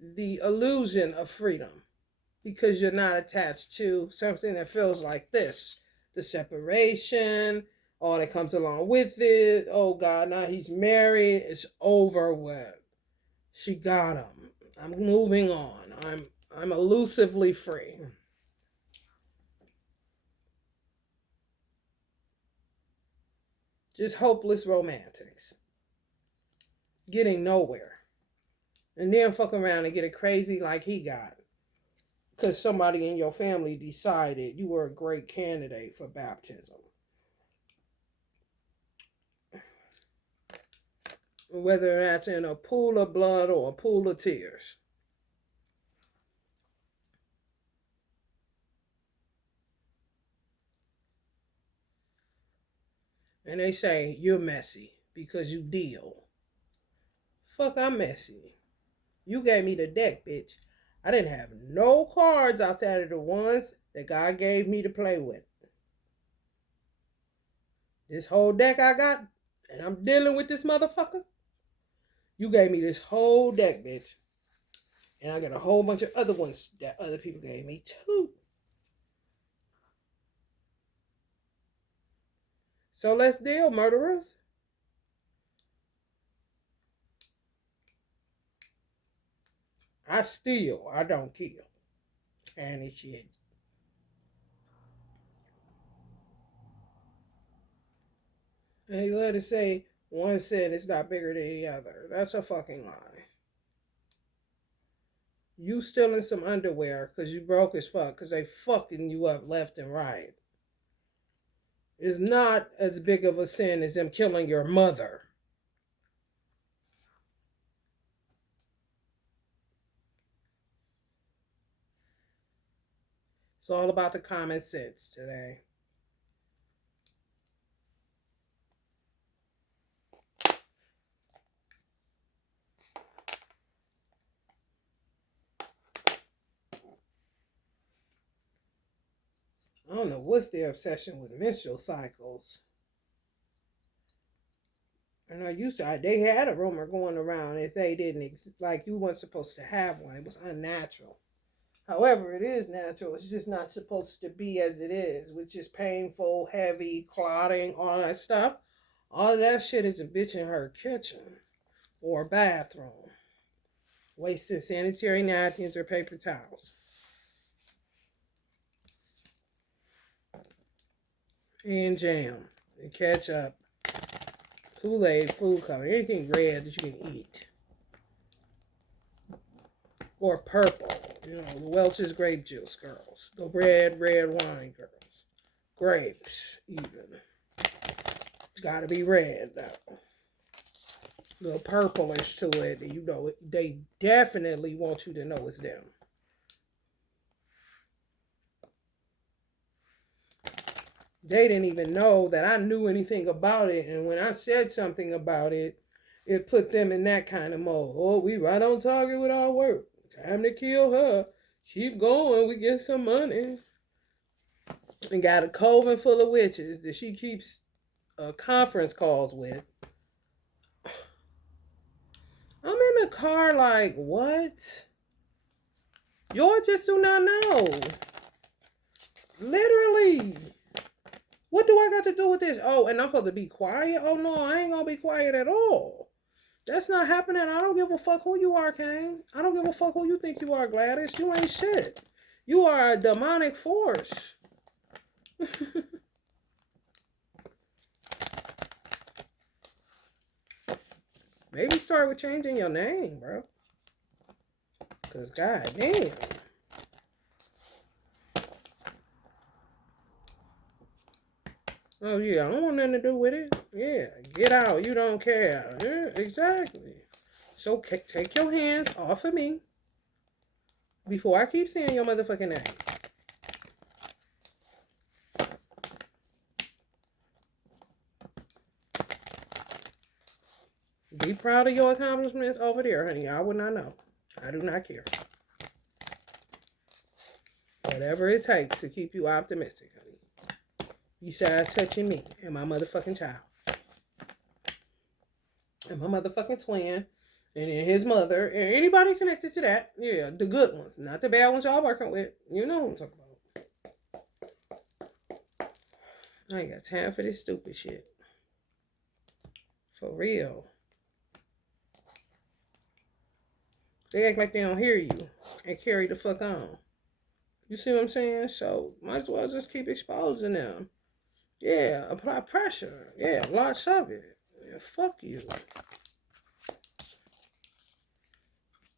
the illusion of freedom because you're not attached to something that feels like this. The separation, all that comes along with it. Oh God, now he's married. It's over with. She got him. I'm moving on. I'm elusively free. Just hopeless romantics. Getting nowhere. And then fuck around and get it crazy like he got. Because somebody in your family decided you were a great candidate for baptism. Whether that's in a pool of blood or a pool of tears. And they say you're messy because you deal. Fuck, I'm messy. You gave me the deck, bitch. I didn't have no cards outside of the ones that God gave me to play with. This whole deck I got, and I'm dealing with this motherfucker. You gave me this whole deck, bitch. And I got a whole bunch of other ones that other people gave me too. So let's deal, murderers. I steal, I don't kill. And it's shit. And he let it say one sin is not bigger than the other. That's a fucking lie. You stealing some underwear because you broke as fuck because they fucking you up left and right is not as big of a sin as them killing your mother. It's all about the common sense today. I don't know what's their obsession with menstrual cycles. And they had a rumor going around if they didn't, like you weren't supposed to have one. It was unnatural. However, it is natural. It's just not supposed to be as it is, which is painful, heavy, clotting, all that stuff. All of that shit is a bitch in her kitchen or bathroom. Wasting sanitary napkins or paper towels. And jam. And ketchup. Kool-Aid, food color. Anything red that you can eat. Or purple. You know, the Welch's grape juice girls. The red wine girls. Grapes, even. Gotta be red, though. A little purplish to it. You know, they definitely want you to know it's them. They didn't even know that I knew anything about it. And when I said something about it, it put them in that kind of mode. Oh, we right on target with our work. Time to kill her. Keep going. We get some money. And got a coven full of witches that she keeps conference calls with. I'm in the car like, what? Y'all just do not know. Literally. What do I got to do with this? Oh, and I'm supposed to be quiet? Oh, no, I ain't going to be quiet at all. That's not happening. I don't give a fuck who you are, Kane. I don't give a fuck who you think you are, Gladys. You ain't shit. You are a demonic force. Maybe start with changing your name, bro. Because, goddamn. Oh, yeah, I don't want nothing to do with it. Yeah, get out. You don't care. Yeah, exactly. So take your hands off of me before I keep saying your motherfucking name. Be proud of your accomplishments over there, honey. I would not know. I do not care. Whatever it takes to keep you optimistic, honey. Besides touching me and my motherfucking child. And my motherfucking twin. And then his mother. And anybody connected to that. Yeah, the good ones. Not the bad ones y'all working with. You know what I'm talking about. I ain't got time for this stupid shit. For real. They act like they don't hear you. And carry the fuck on. You see what I'm saying? So, might as well just keep exposing them. Yeah, apply pressure. Yeah, lots of it. Yeah, fuck you.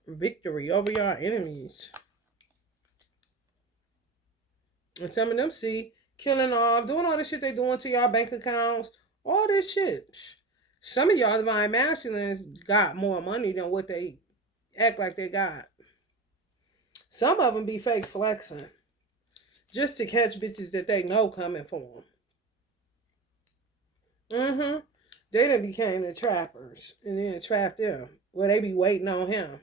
Victory over your enemies. And some of them see killing off, doing all this shit they doing to y'all bank accounts, all this shit. Some of y'all divine masculines got more money than what they act like they got. Some of them be fake flexing just to catch bitches that they know coming for them. They done became the trappers and then trapped them. Well, they be waiting on him.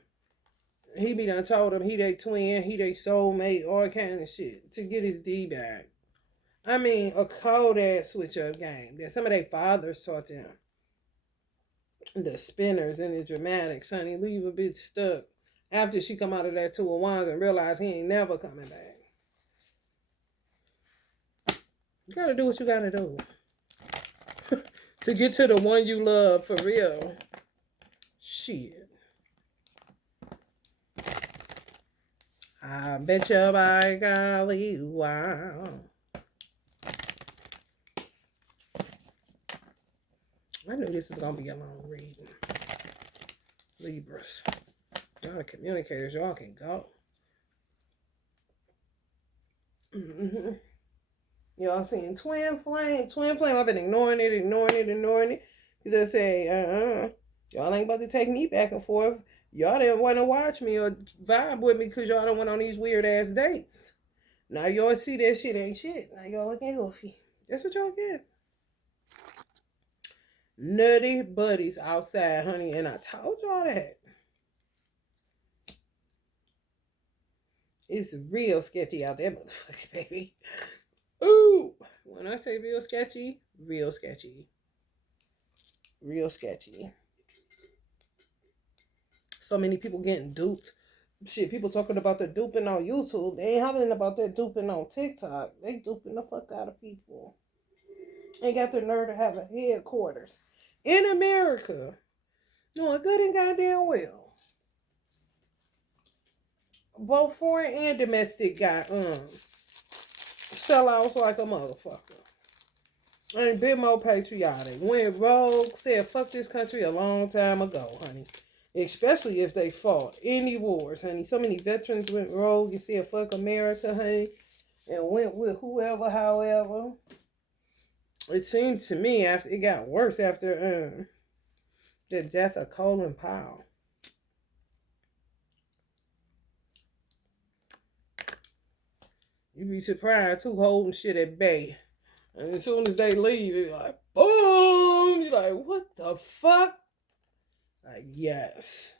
He be done told them he they twin, he they soulmate, all kind of shit to get his D back. I mean, a cold ass switch up game that some of their fathers taught them. The spinners and the dramatics, honey, leave a bitch stuck after she come out of that 2 of Wands and realize he ain't never coming back. You gotta do what you gotta do to get to the one you love for real. Shit. I bet you by golly, wow. I knew this was going to be a long read. Libras. Y'all the communicators, y'all can go. Y'all seen Twin Flame? Twin Flame, I've been ignoring it. Because I say, y'all ain't about to take me back and forth. Y'all didn't want to watch me or vibe with me because y'all don't went on these weird ass dates. Now y'all see that shit ain't shit. Now y'all looking goofy. That's what y'all get. Nutty buddies outside, honey, and I told y'all that. It's real sketchy out there, motherfucker, baby. Ooh, when I say real sketchy, real sketchy. Real sketchy. So many people getting duped Shit, people talking about the duping on YouTube. They ain't hollering about that duping on TikTok. They duping the fuck out of people. Ain't got the nerve to have a headquarters in America. Doing good and goddamn well. Both foreign and domestic got sellouts like a motherfucker. Ain't been more patriotic. Went rogue, said fuck this country a long time ago, honey. Especially if they fought any wars, honey. So many veterans went rogue and said fuck America, honey. And went with whoever, however. It seems to me after it got worse after the death of Colin Powell. You be surprised who holding shit at bay. And as soon as they leave, it's like, boom! You're like, what the fuck? Like, yes.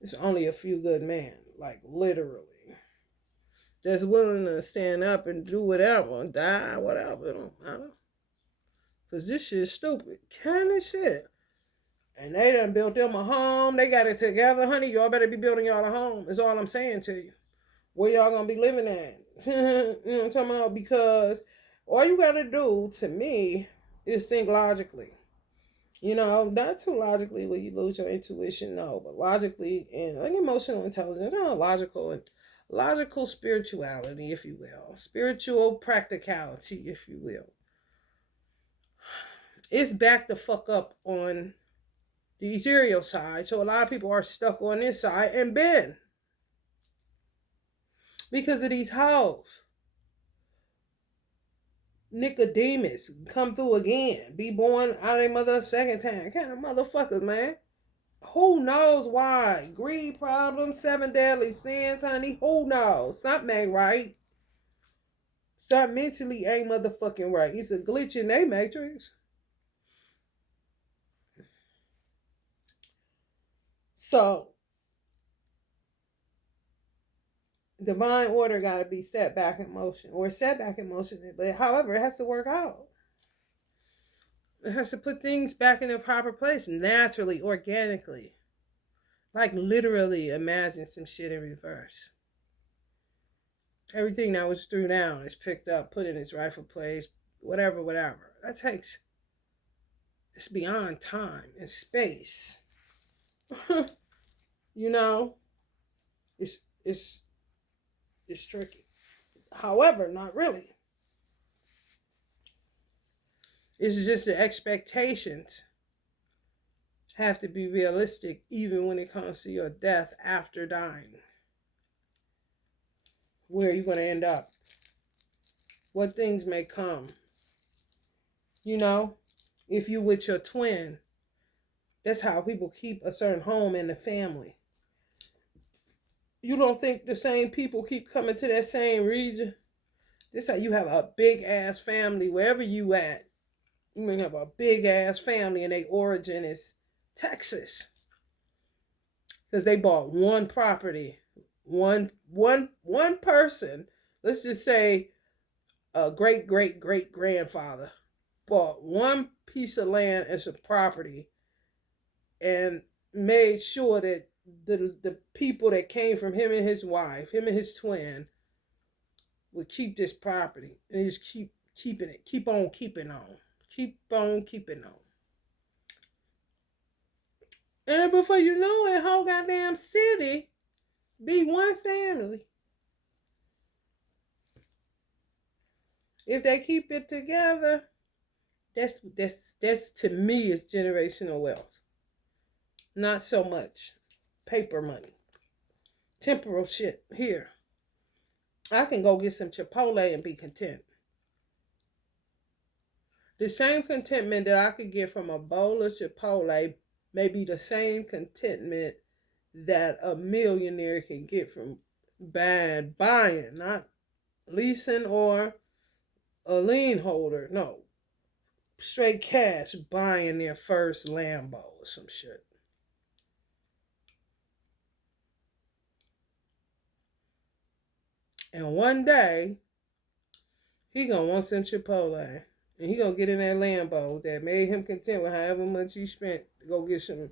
It's only a few good men. Like, literally. Just willing to stand up and do whatever. Die, whatever. It don't matter. Because this shit is stupid. Kind of shit. And they done built them a home. They got it together, honey. Y'all better be building y'all a home. Is all I'm saying to you. Where y'all gonna be living at? You know what I'm talking about? Because all you gotta do, to me, is think logically. You know, not too logically where you lose your intuition, no, but logically and like emotional intelligence, logical spirituality, if you will. Spiritual practicality, if you will. It's back the fuck up on the ethereal side. So a lot of people are stuck on this side and been. Because of these hoes. Nicodemus come through again. Be born out of their mother a second time. Kind of motherfuckers, man. Who knows why? Greed problems, 7 deadly sins, honey. Who knows? Something ain't right. Something mentally ain't motherfucking right. It's a glitch in their matrix. So, divine order got to be set back in motion. Or set back in motion. But however, it has to work out. It has to put things back in their proper place. Naturally, organically. Like literally imagine some shit in reverse. Everything that was threw down is picked up, put in its rightful place, whatever. That takes, it's beyond time and space. You know, it's tricky. However, not really. It's just the expectations have to be realistic even when it comes to your death after dying. Where are you going to end up? What things may come? You know, if you with your twin, that's how people keep a certain home in the family. You don't think the same people keep coming to that same region? This how you have a big ass family wherever you at. You may have a big ass family and their origin is Texas. Because they bought one property. One person. Let's just say a great grandfather bought one piece of land as a property and made sure that the people that came from him and his wife, him and his twin, would keep this property. And just keep keeping it. Keep on keeping on. Keep on keeping on. And before you know it, whole goddamn city be one family. If they keep it together, that's to me is generational wealth. Not so much paper money. Temporal shit. Here, I can go get some Chipotle and be content. The same contentment that I could get from a bowl of Chipotle may be the same contentment that a millionaire can get from buying, not leasing or a lien holder. No, straight cash buying their first Lambo or some shit. And one day, he gonna want some Chipotle. And he gonna get in that Lambo that made him content with however much he spent to go get some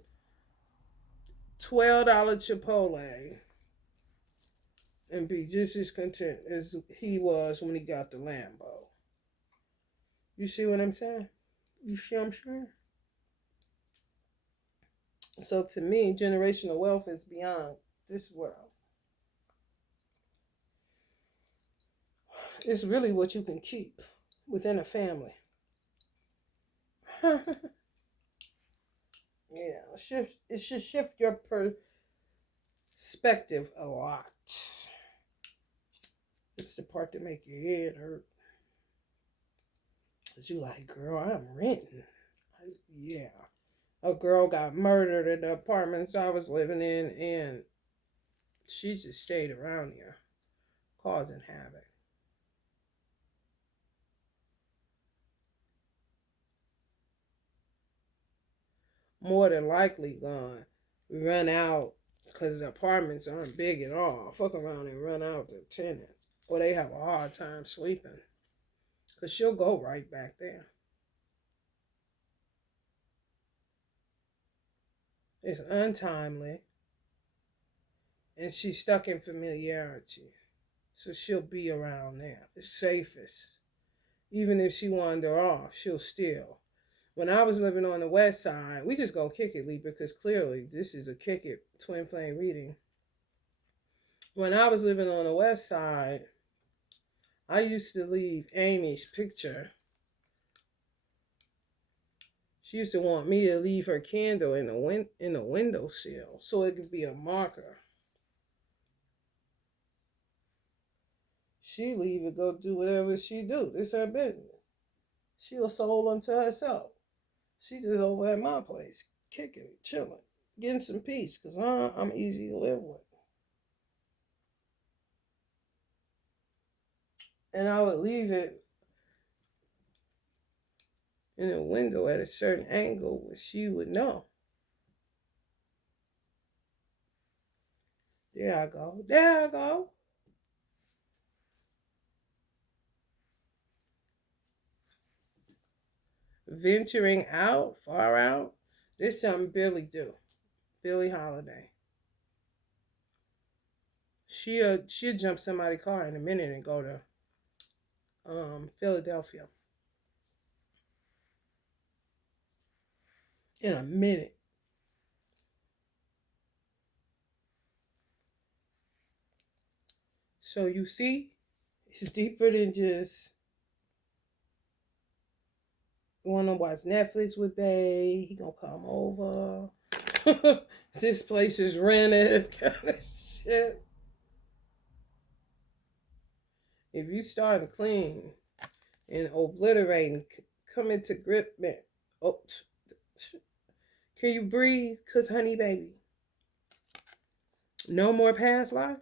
$12 Chipotle. and be just as content as he was when he got the Lambo. You see what I'm saying? You see what I'm saying? So to me, generational wealth is beyond this world. It's really what you can keep within a family. Yeah, it should shift your perspective a lot. It's the part that make your head hurt. Cause you like, girl, I'm renting. Yeah. A girl got murdered in the apartments I was living in, and she just stayed around here, causing havoc. More than likely gonna run out because the apartments aren't big at all. Fuck around and run out the tenant, or they have a hard time sleeping. Because she'll go right back there. It's untimely. And she's stuck in familiarity. So she'll be around there. It's safest. Even if she wander off, she'll still. When I was living on the west side, we just go kick it, Libra, because clearly this is a kick it twin flame reading. When I was living on the west side, I used to leave Amy's picture. She used to want me to leave her candle in the windowsill so it could be a marker. She leave it, go do whatever she do. It's her business. She a soul unto herself. She just over at my place, kicking it, chilling, getting some peace, because I'm easy to live with. And I would leave it in a window at a certain angle where she would know. There I go. There I go. Venturing out, far out. This is something Billie do. Billie Holiday. She'll jump somebody's car in a minute and go to Philadelphia. In a minute. So you see, it's deeper than just want to watch Netflix with Bae. He gonna come over. This place is rented. Kind of shit. If you start to clean and obliterating, come into grip, man. Oh, can you breathe? Cause honey, baby, no more past life.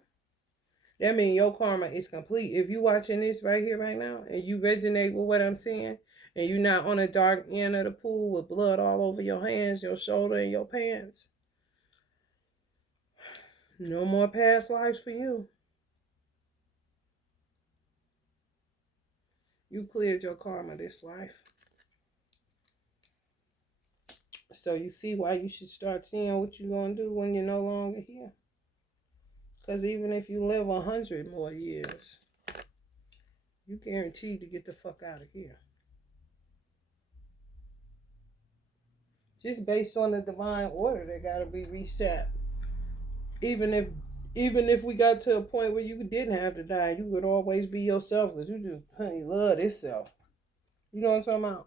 That means your karma is complete. If you watching this right here, right now, and you resonate with what I'm saying, and you're not on the dark end of the pool with blood all over your hands, your shoulder, and your pants, no more past lives for you. You cleared your karma this life. So you see why you should start seeing what you're going to do when you're no longer here. Because even if you live 100 more years, you guaranteed to get the fuck out of here. Just based on the divine order, they got to be reset. Even if we got to a point where you didn't have to die, you could always be yourself because you just, honey, love this self. You know what I'm talking about?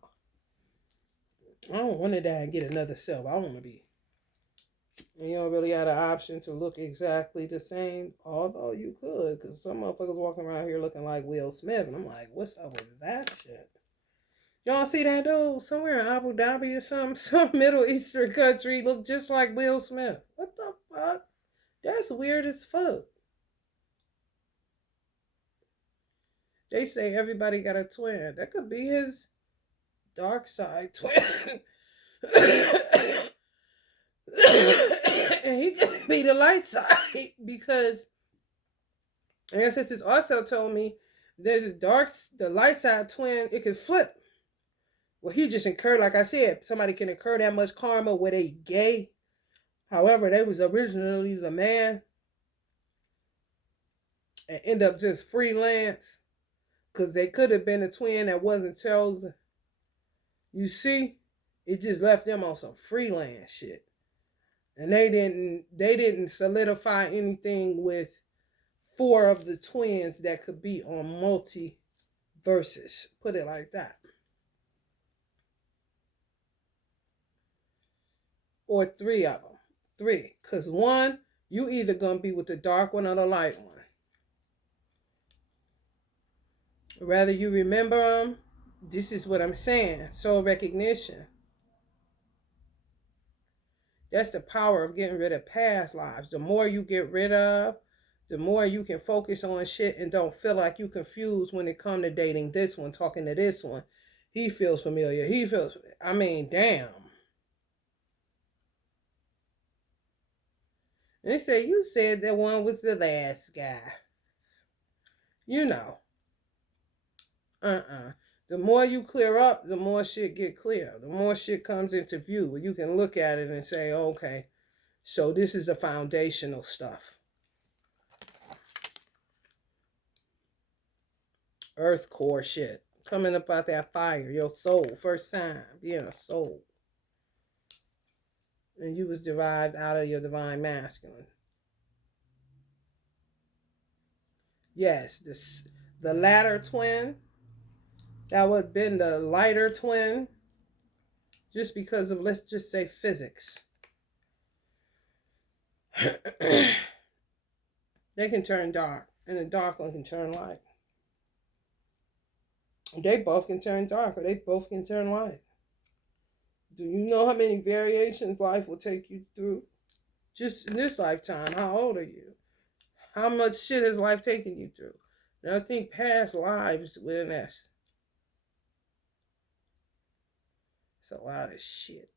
I don't want to die and get another self. I want to be. And you don't really have an option to look exactly the same, although you could, because some motherfuckers walking around here looking like Will Smith, and I'm like, what's up with that shit? Y'all see that dude somewhere in Abu Dhabi or some Middle Eastern country look just like Will Smith? What the fuck? That's weird as fuck. They say everybody got a twin. That could be his dark side twin. And he could be the light side because ancestors also told me that the light side twin, it could flip. Well, he just incurred, like I said, somebody can incur that much karma where they gay. However, they was originally the man. and end up just freelance because they could have been a twin that wasn't chosen. You see, it just left them on some freelance shit. And they didn't solidify anything with four of the twins that could be on multiverses. Put it like that. Or three of them. Three. Because one, you either going to be with the dark one or the light one. Rather you remember them, this is what I'm saying. Soul recognition. That's the power of getting rid of past lives. The more you get rid of, the more you can focus on shit and don't feel like you confused when it come to dating this one, talking to this one. He feels familiar. I mean, damn. They say, you said that one was the last guy. You know. The more you clear up, the more shit get clear. The more shit comes into view where you can look at it and say, okay, so this is the foundational stuff. Earth core shit. Coming up out that fire. Your soul. First time being a soul. And you was derived out of your divine masculine. Yes, the latter twin. That would have been the lighter twin. Just because of, let's just say, physics. They can turn dark. And the dark one can turn light. They both can turn dark, or they both can turn light. Do you know how many variations life will take you through? Just in this lifetime, how old are you? How much shit has life taken you through? Now think past lives with an S. It's a lot of shit.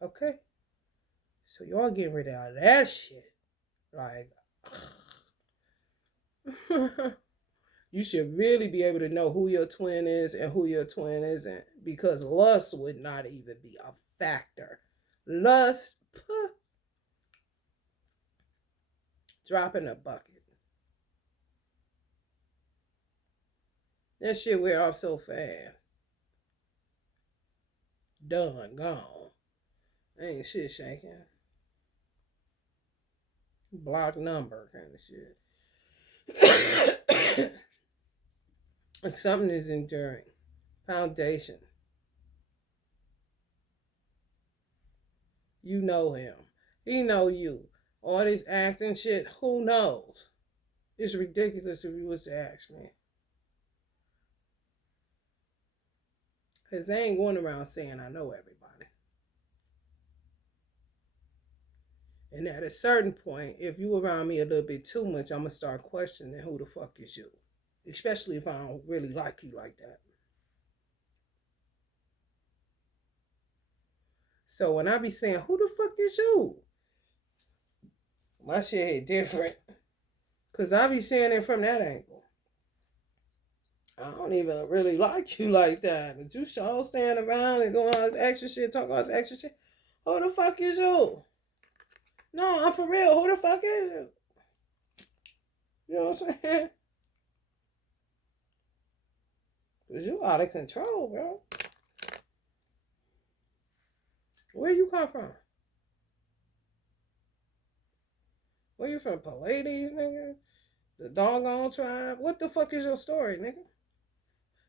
Okay? So y'all getting rid of that shit. Like, you should really be able to know who your twin is and who your twin isn't. Because lust would not even be a factor. Lust, drop in a bucket. That shit wear off so fast. Done, gone. Ain't shit shaking. Block number kind of shit. Something is enduring. Foundation. You know him. He know you. All this acting shit, who knows? It's ridiculous if you was to ask me. Because they ain't going around saying I know everybody. And at a certain point, if you around me a little bit too much, I'm going to start questioning who the fuck is you. Especially if I don't really like you like that. So when I be saying, who the fuck is you? My shit hit different. Because I be saying it from that angle. I don't even really like you like that. But you sure stand around and doing all this extra shit, talk all this extra shit. Who the fuck is you? No, I'm for real. Who the fuck is you? You know what I'm saying? Because you out of control, bro. Where you come from? Where you from? Pallades, nigga? The doggone tribe? What the fuck is your story, nigga?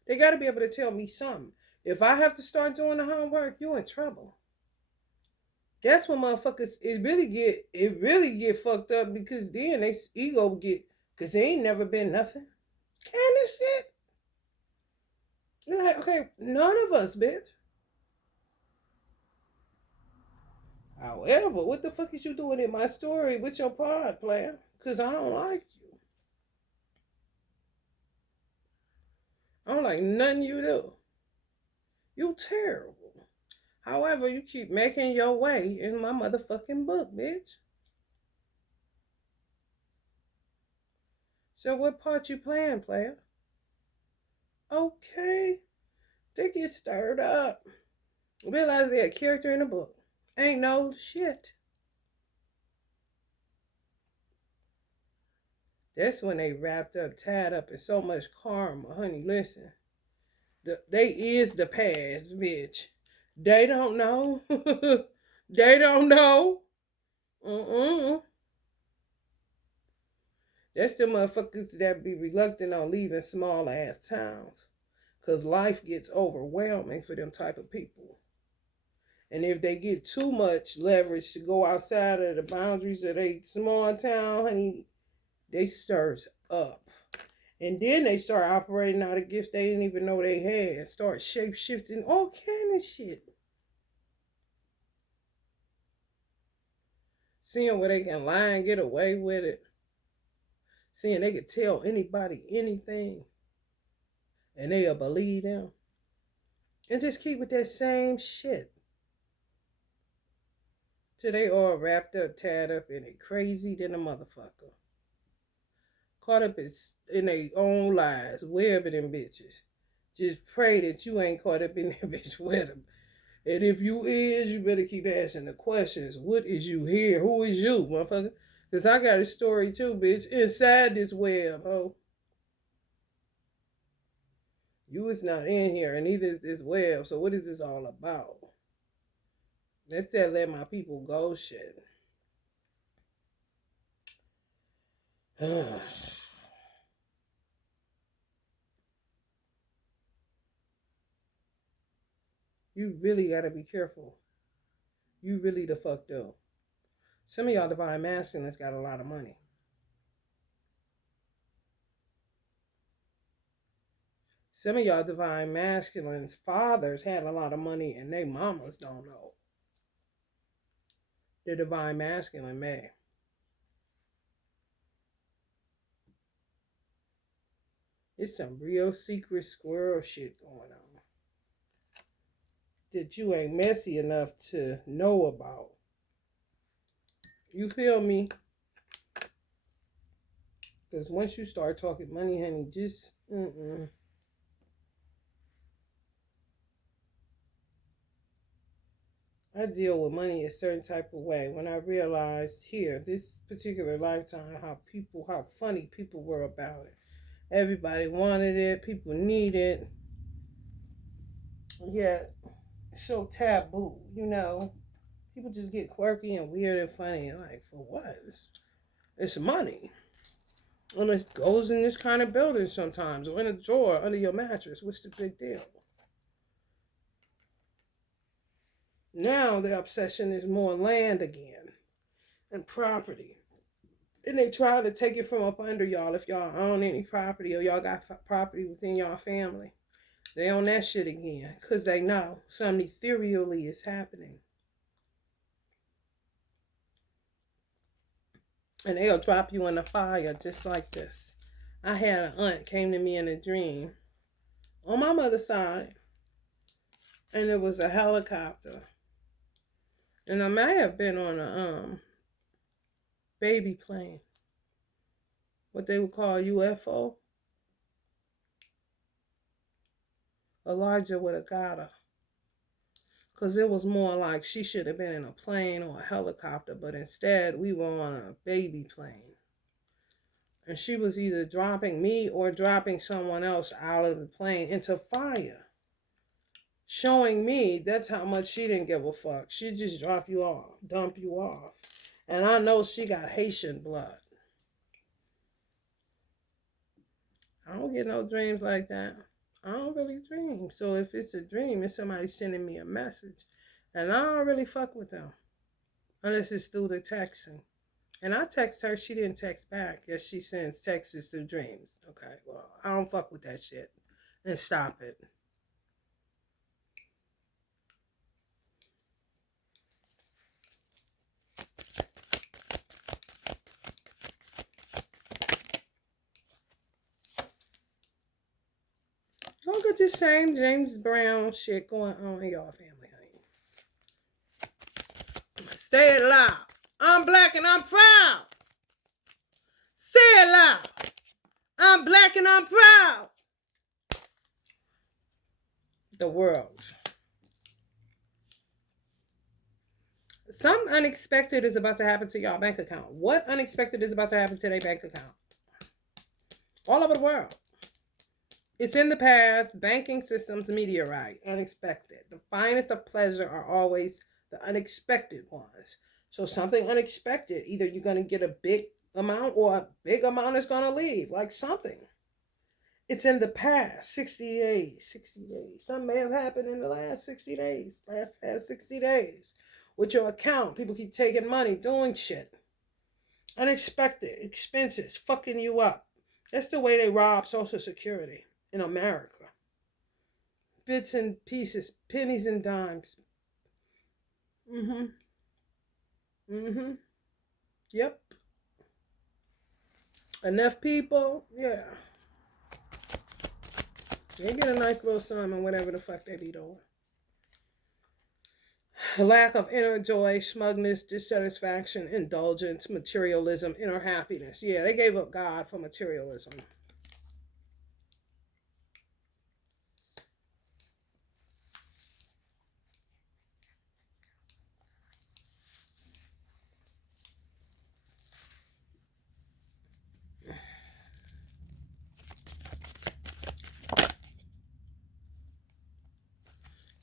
They got to be able to tell me something. If I have to start doing the homework, you in trouble. That's when motherfuckers it really get fucked up because then they ego get because they ain't never been nothing. Can this shit? You're like, okay, none of us, bitch. However, what the fuck is you doing in my story with your pod, player? Because I don't like you. I don't like nothing you do. You terrible. However, you keep making your way in my motherfucking book, bitch. So what part you playing, player? Okay. They get stirred up. Realize they're a character in the book. Ain't no shit. That's when they wrapped up, tied up in so much karma. Honey, listen. They is the past, bitch. They don't know. They don't know. Mm-mm. That's the motherfuckers that be reluctant on leaving small ass towns. Cause life gets overwhelming for them type of people. And if they get too much leverage to go outside of the boundaries of a small town, honey, they stirs up. And then they start operating out of gifts they didn't even know they had. Start shape shifting all kind of shit. Seeing where they can lie and get away with it. Seeing they can tell anybody anything. And they'll believe them. And just keep with that same shit. Till they all wrapped up, tied up in it. Crazy than a motherfucker. Caught up in their own lies. Webbing them bitches. Just pray that you ain't caught up in that bitch with them. And if you is, you better keep asking the questions. What is you here? Who is you, motherfucker? Because I got a story too, bitch. Inside this web, ho. You is not in here, and neither is this web. So what is this all about? Let's just let my people go shit. You really gotta be careful. You really the fuck though. Some of y'all divine masculines got a lot of money. Some of y'all divine masculines' fathers had a lot of money and they mamas don't know. The divine masculine may. It's some real secret squirrel shit going on that you ain't messy enough to know about. You feel me? Because once you start talking money, honey, just I deal with money a certain type of way. When I realized here, this particular lifetime, how funny people were about it. Everybody wanted it. People need it. Yet, so taboo, you know. People just get quirky and weird and funny. Like, for what? It's money. And it goes in this kind of building sometimes, or in a drawer under your mattress. What's the big deal? Now the obsession is more land again and property. And they try to take it from up under y'all if y'all own any property or y'all got property within y'all family. They own that shit again because they know something ethereally is happening. And they'll drop you in the fire just like this. I had an aunt came to me in a dream on my mother's side, and it was a helicopter. And I may have been on a baby plane, what they would call a UFO. Elijah would have got her. Because it was more like she should have been in a plane or a helicopter, but instead we were on a baby plane. And she was either dropping me or dropping someone else out of the plane into fire. Showing me that's how much she didn't give a fuck. She'd just drop you off, dump you off. And I know she got Haitian blood. I don't get no dreams like that. I don't really dream. So if it's a dream, it's somebody sending me a message. And I don't really fuck with them. Unless it's through the texting. And I text her, she didn't text back. Yes, she sends texts through dreams. Okay, well, I don't fuck with that shit. And stop it. Don't get this same James Brown shit going on in y'all family, honey. Say it loud. I'm black and I'm proud. Say it loud. I'm black and I'm proud. The world. Some unexpected is about to happen to y'all bank account. What unexpected is about to happen to their bank account? all over the world. It's in the past. Banking systems, meteorite, unexpected. The finest of pleasure are always the unexpected ones. So something unexpected, either you're going to get a big amount or a big amount is going to leave, like something. It's in the past, 60 days, 60 days. Something may have happened in the last 60 days, past 60 days. With your account, people keep taking money, doing shit. Unexpected expenses, fucking you up. That's the way they rob Social Security in America. Bits and pieces, pennies and dimes. Mm-hmm. Mm-hmm. Yep. Enough people, yeah. They get a nice little sum on whatever the fuck they be doing. Lack of inner joy, smugness, dissatisfaction, indulgence, materialism, inner happiness. Yeah, they gave up God for materialism.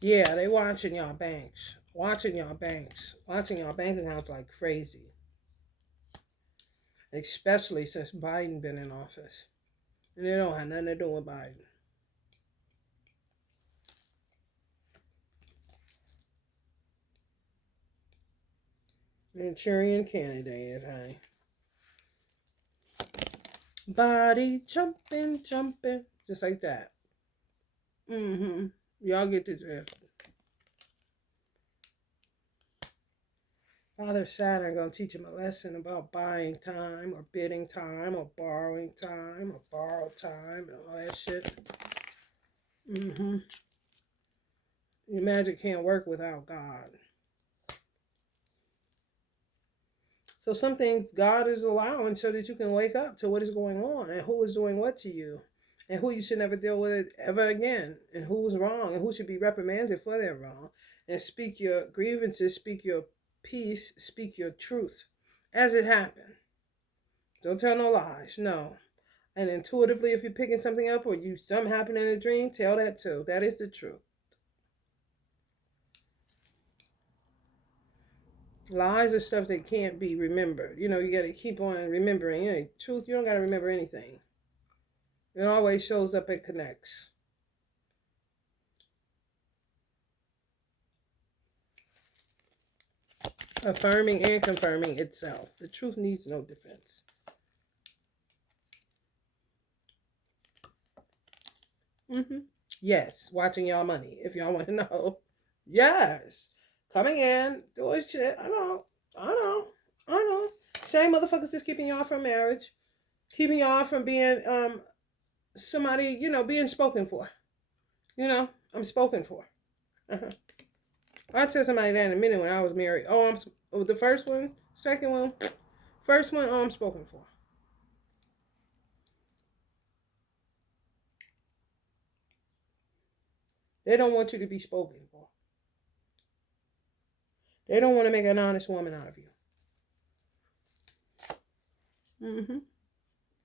Yeah, they watching y'all banks. Watching y'all banks. Watching y'all bank accounts like crazy. Especially since Biden been in office. And they don't have nothing to do with Biden. Manchurian candidate, hey. Body jumping, jumping. Just like that. Mm-hmm. Y'all get the drift. Father Saturn gonna teach him a lesson about buying time or bidding time or borrowing time or borrowed time and all that shit. Mm-hmm. Your magic can't work without God. So some things God is allowing so that you can wake up to what is going on and who is doing what to you and who you should never deal with it ever again and who's wrong and who should be reprimanded for their wrong, and speak your grievances, speak your peace, speak your truth as it happened. Don't tell no lies, no. And intuitively, if you're picking something up or you something happened in a dream, tell that too. That is the truth. Lies are stuff that can't be remembered. You know, you got to keep on remembering. You know, truth, you don't got to remember anything. It always shows up and connects. Affirming and confirming itself. The truth needs no defense. Mm-hmm. Yes, watching y'all money, if y'all want to know. Yes. Coming in, doing shit. I know. I know. I know. Same motherfuckers is keeping y'all from marriage. Keeping y'all from being somebody, you know, being spoken for. You know, I'm spoken for. Uh-huh. I'll tell somebody that in a minute when I was married. The first one, second one, first one, I'm spoken for. They don't want you to be spoken for. They don't want to make an honest woman out of you. Mm-hmm.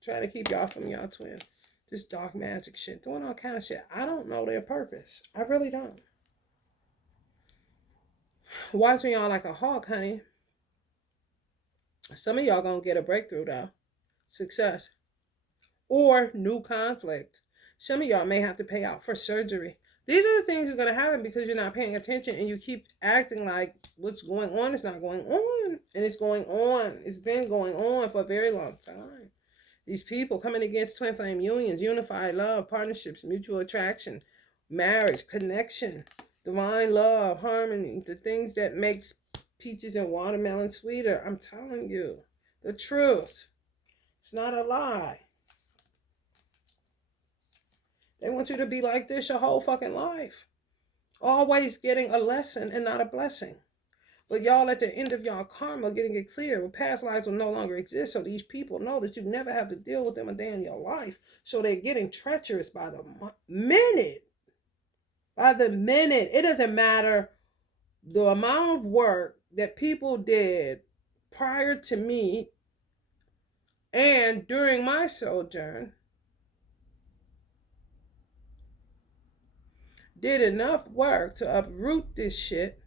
Trying to keep y'all from y'all twin. This dark magic shit, doing all kind of shit. I don't know their purpose. I really don't. Watching y'all like a hawk, honey. Some of y'all gonna get a breakthrough though. Success. Or new conflict. Some of y'all may have to pay out for surgery. These are the things that's going to happen because you're not paying attention and you keep acting like what's going on is not going on. And it's going on. It's been going on for a very long time. These people coming against twin flame unions, unified love, partnerships, mutual attraction, marriage, connection, divine love, harmony, the things that makes peaches and watermelon sweeter. I'm telling you the truth. It's not a lie. They want you to be like this your whole fucking life. Always getting a lesson and not a blessing. But y'all at the end of y'all karma getting it clear. Well, past lives will no longer exist. So these people know that you never have to deal with them a day in your life. So they're getting treacherous by the minute. By the minute. It doesn't matter the amount of work that people did prior to me and during my sojourn. did enough work to uproot this shit.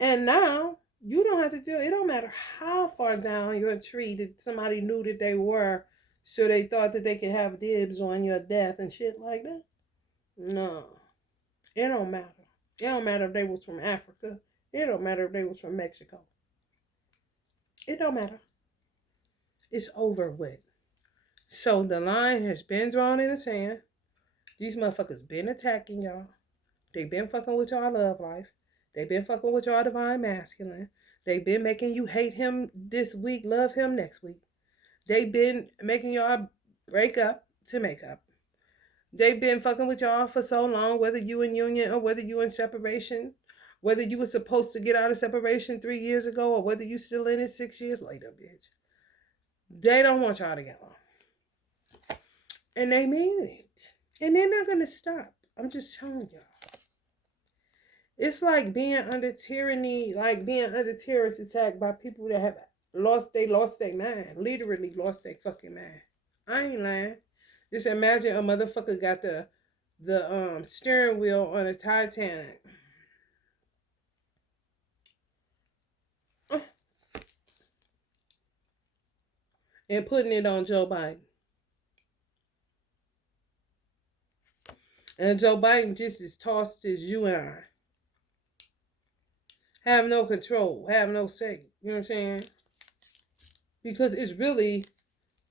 And now you don't have to deal. It don't matter how far down your tree that somebody knew that they were, so they thought that they could have dibs on your death and shit like that. No, it don't matter. It don't matter if they was from Africa. It don't matter if they was from Mexico. It don't matter. It's over with. So the line has been drawn in the sand. These motherfuckers been attacking y'all. They been fucking with y'all love life. They been fucking with y'all divine masculine. They been making you hate him this week, love him next week. They been making y'all break up to make up. They've been fucking with y'all for so long, whether you in union or whether you in separation, whether you were supposed to get out of separation 3 years ago or whether you still in it 6 years later, bitch. They don't want y'all together. And they mean it. And they're not going to stop. I'm just telling y'all. It's like being under tyranny, like being under terrorist attack by people that have lost their mind. Literally lost their fucking mind. I ain't lying. Just imagine a motherfucker got the steering wheel on a Titanic. And putting it on Joe Biden. And Joe Biden just as tossed as you and I. Have no control. Have no say. You know what I'm saying? Because it's really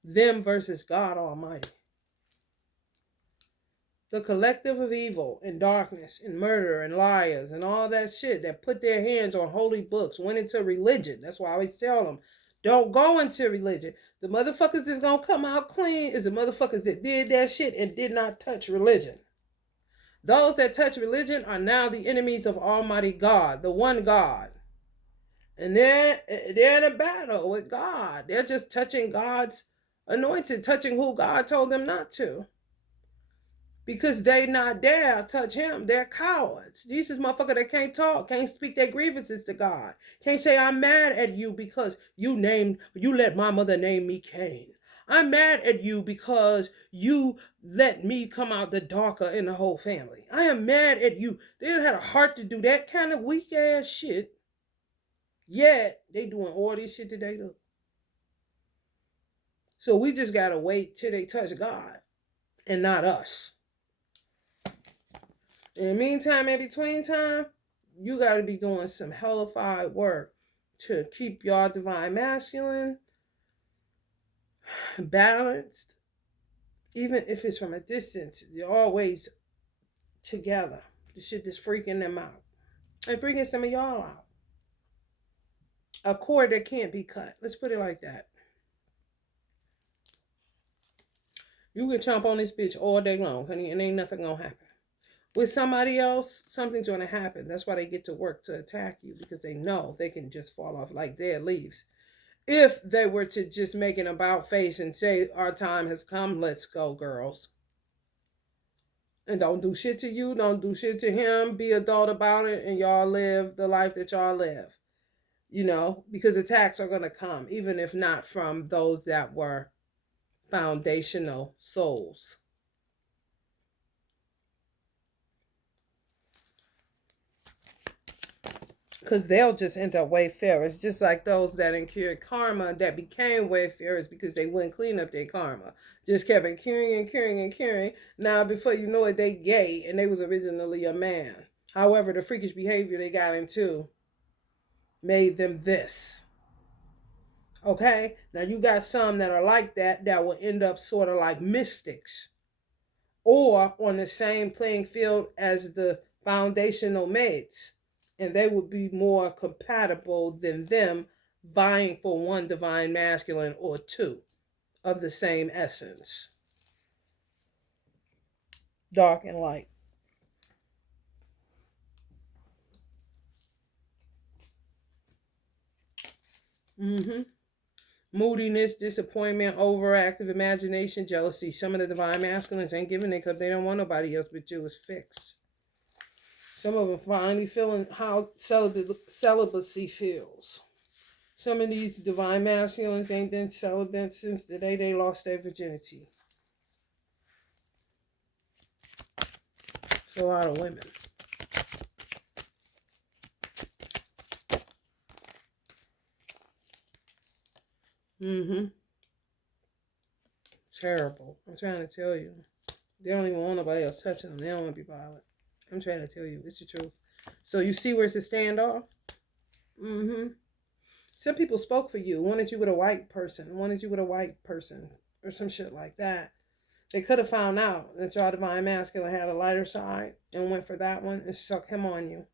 them versus God Almighty. The collective of evil and darkness and murder and liars and all that shit that put their hands on holy books went into religion. That's why I always tell them, don't go into religion. The motherfuckers that's going to come out clean is the motherfuckers that did that shit and did not touch religion. Those that touch religion are now the enemies of Almighty God, the one God. And they're in a battle with God. They're just touching God's anointed, touching who God told them not to. Because they not dare touch him. They're cowards. These is motherfuckers that can't talk, can't speak their grievances to God. Can't say, I'm mad at you because you let my mother name me Cain. I'm mad at you because you let me come out the darker in the whole family. I am mad at you. They didn't have a heart to do that kind of weak ass shit. Yet they doing all this shit that they do. So we just gotta wait till they touch God and not us. In the meantime, in between time, you gotta be doing some hellified work to keep your divine masculine balanced. Even if it's from a distance, you're always together. The shit that's freaking them out. And freaking some of y'all out. A cord that can't be cut. Let's put it like that. You can chomp on this bitch all day long, honey, and ain't nothing gonna happen. With somebody else, something's gonna happen. That's why they get to work to attack you, because they know they can just fall off like dead leaves. If they were to just make an about face and say, our time has come, let's go, girls. And don't do shit to you, don't do shit to him, be adult about it, and y'all live the life that y'all live. You know, because attacks are gonna come, even if not from those that were foundational souls. Because they'll just end up wayfarers, just like those that incurred karma that became wayfarers because they wouldn't clean up their karma. Just kept incurring. Now, before you know it, they gay, and they was originally a man. However, the freakish behavior they got into made them this. Okay? Now, you got some that are like that will end up sort of like mystics. Or on the same playing field as the foundational mates. And they would be more compatible than them vying for one divine masculine or two of the same essence. Dark and light. Moodiness, disappointment, overactive imagination, jealousy. Some of the divine masculines ain't giving it because they don't want nobody else but you. It's fixed. Some of them finally feeling how celibacy feels. Some of these divine masculines ain't been celibate since the day they lost their virginity. It's a lot of women. Mm-hmm. Terrible. I'm trying to tell you. They don't even want nobody else touching them. They don't want to be bothered. I'm trying to tell you. It's the truth. So you see where it's a standoff? Mm-hmm. Some people spoke for you, wanted you with a white person, or some shit like that. They could have found out that your divine masculine had a lighter side and went for that one and suck him on you.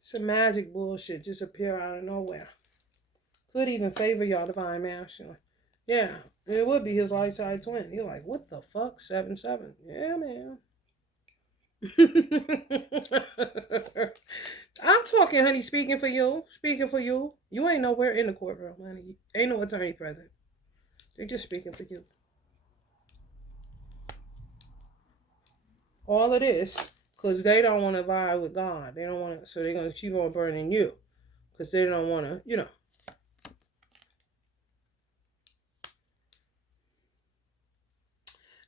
Some magic bullshit just appear out of nowhere. Could even favor your divine masculine. Yeah, it would be his light side twin. You're like, what the fuck? 7-7. Yeah, man. I'm talking, honey, speaking for you. Speaking for you. You ain't nowhere in the courtroom, honey. Ain't no attorney present. They're just speaking for you. All of this, because they don't want to vibe with God. They don't want to, so they're going to keep on burning you. Because they don't want to,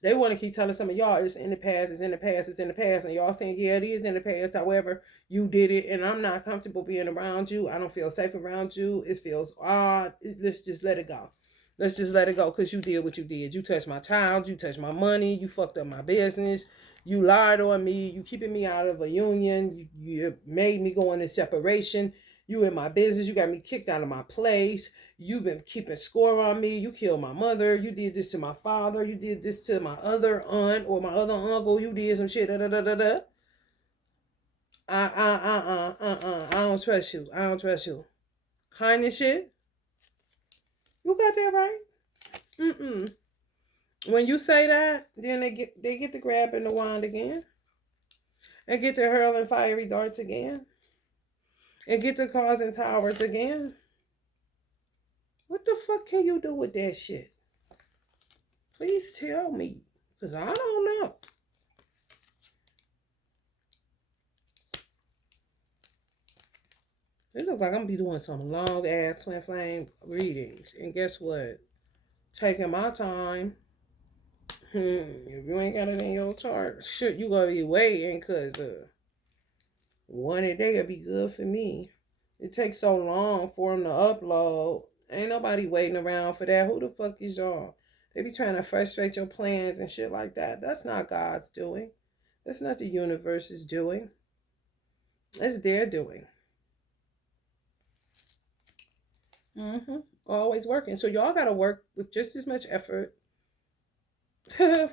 They want to keep telling some of y'all it's in the past, it's in the past, it's in the past. And y'all think, yeah, it is in the past. However, you did it. And I'm not comfortable being around you. I don't feel safe around you. It feels odd. Let's just let it go. Let's just let it go because you did what you did. You touched my child. You touched my money. You fucked up my business. You lied on me. You keeping me out of a union. You made me go into separation. You in my business. You got me kicked out of my place. You've been keeping score on me. You killed my mother. You did this to my father. You did this to my other aunt or my other uncle. You did some shit. Da da da da da. I don't trust you. I don't trust you. Kindness shit. You got that right. Mm-mm. When you say that, then they get to grabbing the wand again. And get to hurling fiery darts again. And get to causing towers again. What the fuck can you do with that shit? Please tell me. Because I don't know. It looks like I'm going to be doing some long ass twin flame readings. And guess what? Taking my time. If you ain't got it in your chart, shit, you going to be waiting because one a day will be good for me. It takes so long for them to upload. Ain't nobody waiting around for that. Who the fuck is y'all? They be trying to frustrate your plans and shit like that. That's not God's doing. That's not the universe's doing. It's their doing. Always working. So y'all got to work with just as much effort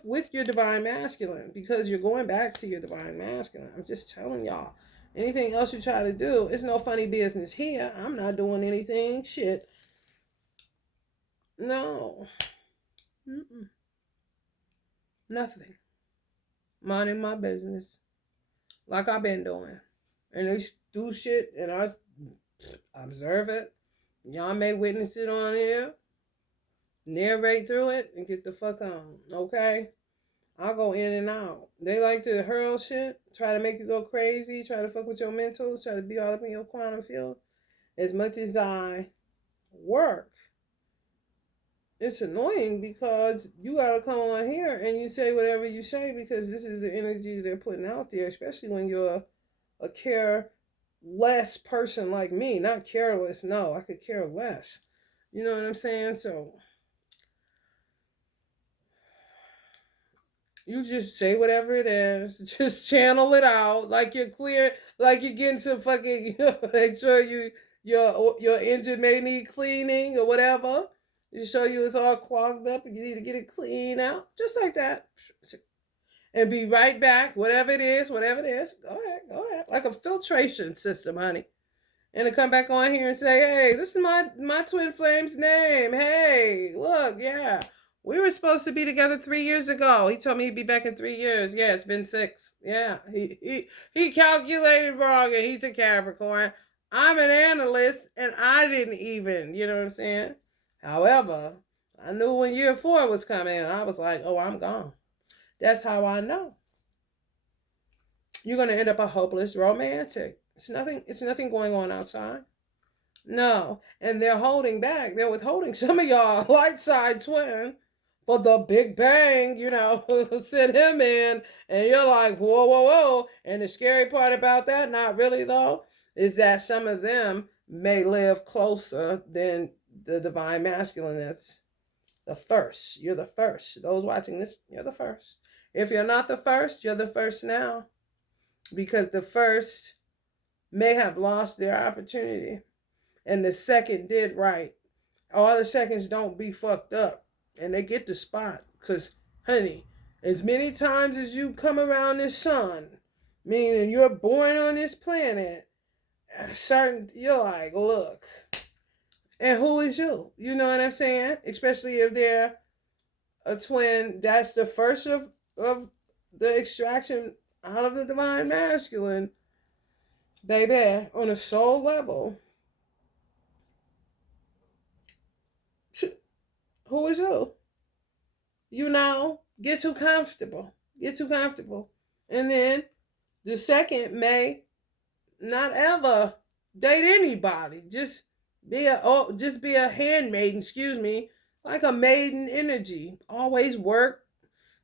with your divine masculine because you're going back to your divine masculine. I'm just telling y'all. Anything else you try to do, it's no funny business here. I'm not doing anything. Shit. No. Mm-mm. Nothing. Minding my business. Like I've been doing. And they do shit and I observe it. Y'all may witness it on here. Narrate through it and get the fuck on. Okay? I'll go in and out. They like to hurl shit, try to make you go crazy, try to fuck with your mentals, try to be all up in your quantum field. As much as I work, it's annoying because you gotta come on here and you say whatever you say because this is the energy they're putting out there, especially when you're a careless person like me. Not careless, no, I could care less. You know what I'm saying? So you just say whatever it is. Just channel it out like you're clear, like you're getting some fucking. Make sure your engine may need cleaning or whatever. You show you it's all clogged up and you need to get it clean out, just like that, and be right back. Whatever it is. Go ahead. Like a filtration system, honey. And to come back on here and say, hey, this is my twin flame's name. Hey, look, yeah. We were supposed to be together 3 years ago. He told me he'd be back in 3 years. Yeah, it's been 6. Yeah, he calculated wrong and he's a Capricorn. I'm an analyst and I didn't even, you know what I'm saying? However, I knew when year 4 was coming. I was like, oh, I'm gone. That's how I know. You're going to end up a hopeless romantic. It's nothing going on outside. No. And they're holding back. They're withholding some of y'all light side twin for the big bang, send him in. And you're like, whoa, whoa, whoa. And the scary part about that, not really though, is that some of them may live closer than the divine masculine. That's the first. You're the first. Those watching this, you're the first. If you're not the first, you're the first now. Because the first may have lost their opportunity. And the second did right. All the seconds don't be fucked up. And they get the spot. Because, honey, as many times as you come around this sun, meaning you're born on this planet, at a certain, you're like, look. And who is you? You know what I'm saying? Especially if they're a twin. That's the first of the extraction out of the divine masculine. Baby, on a soul level. Who is you? Get too comfortable. Get too comfortable. And then the second may not ever date anybody. Just be a handmaiden, excuse me. Like a maiden energy. Always work.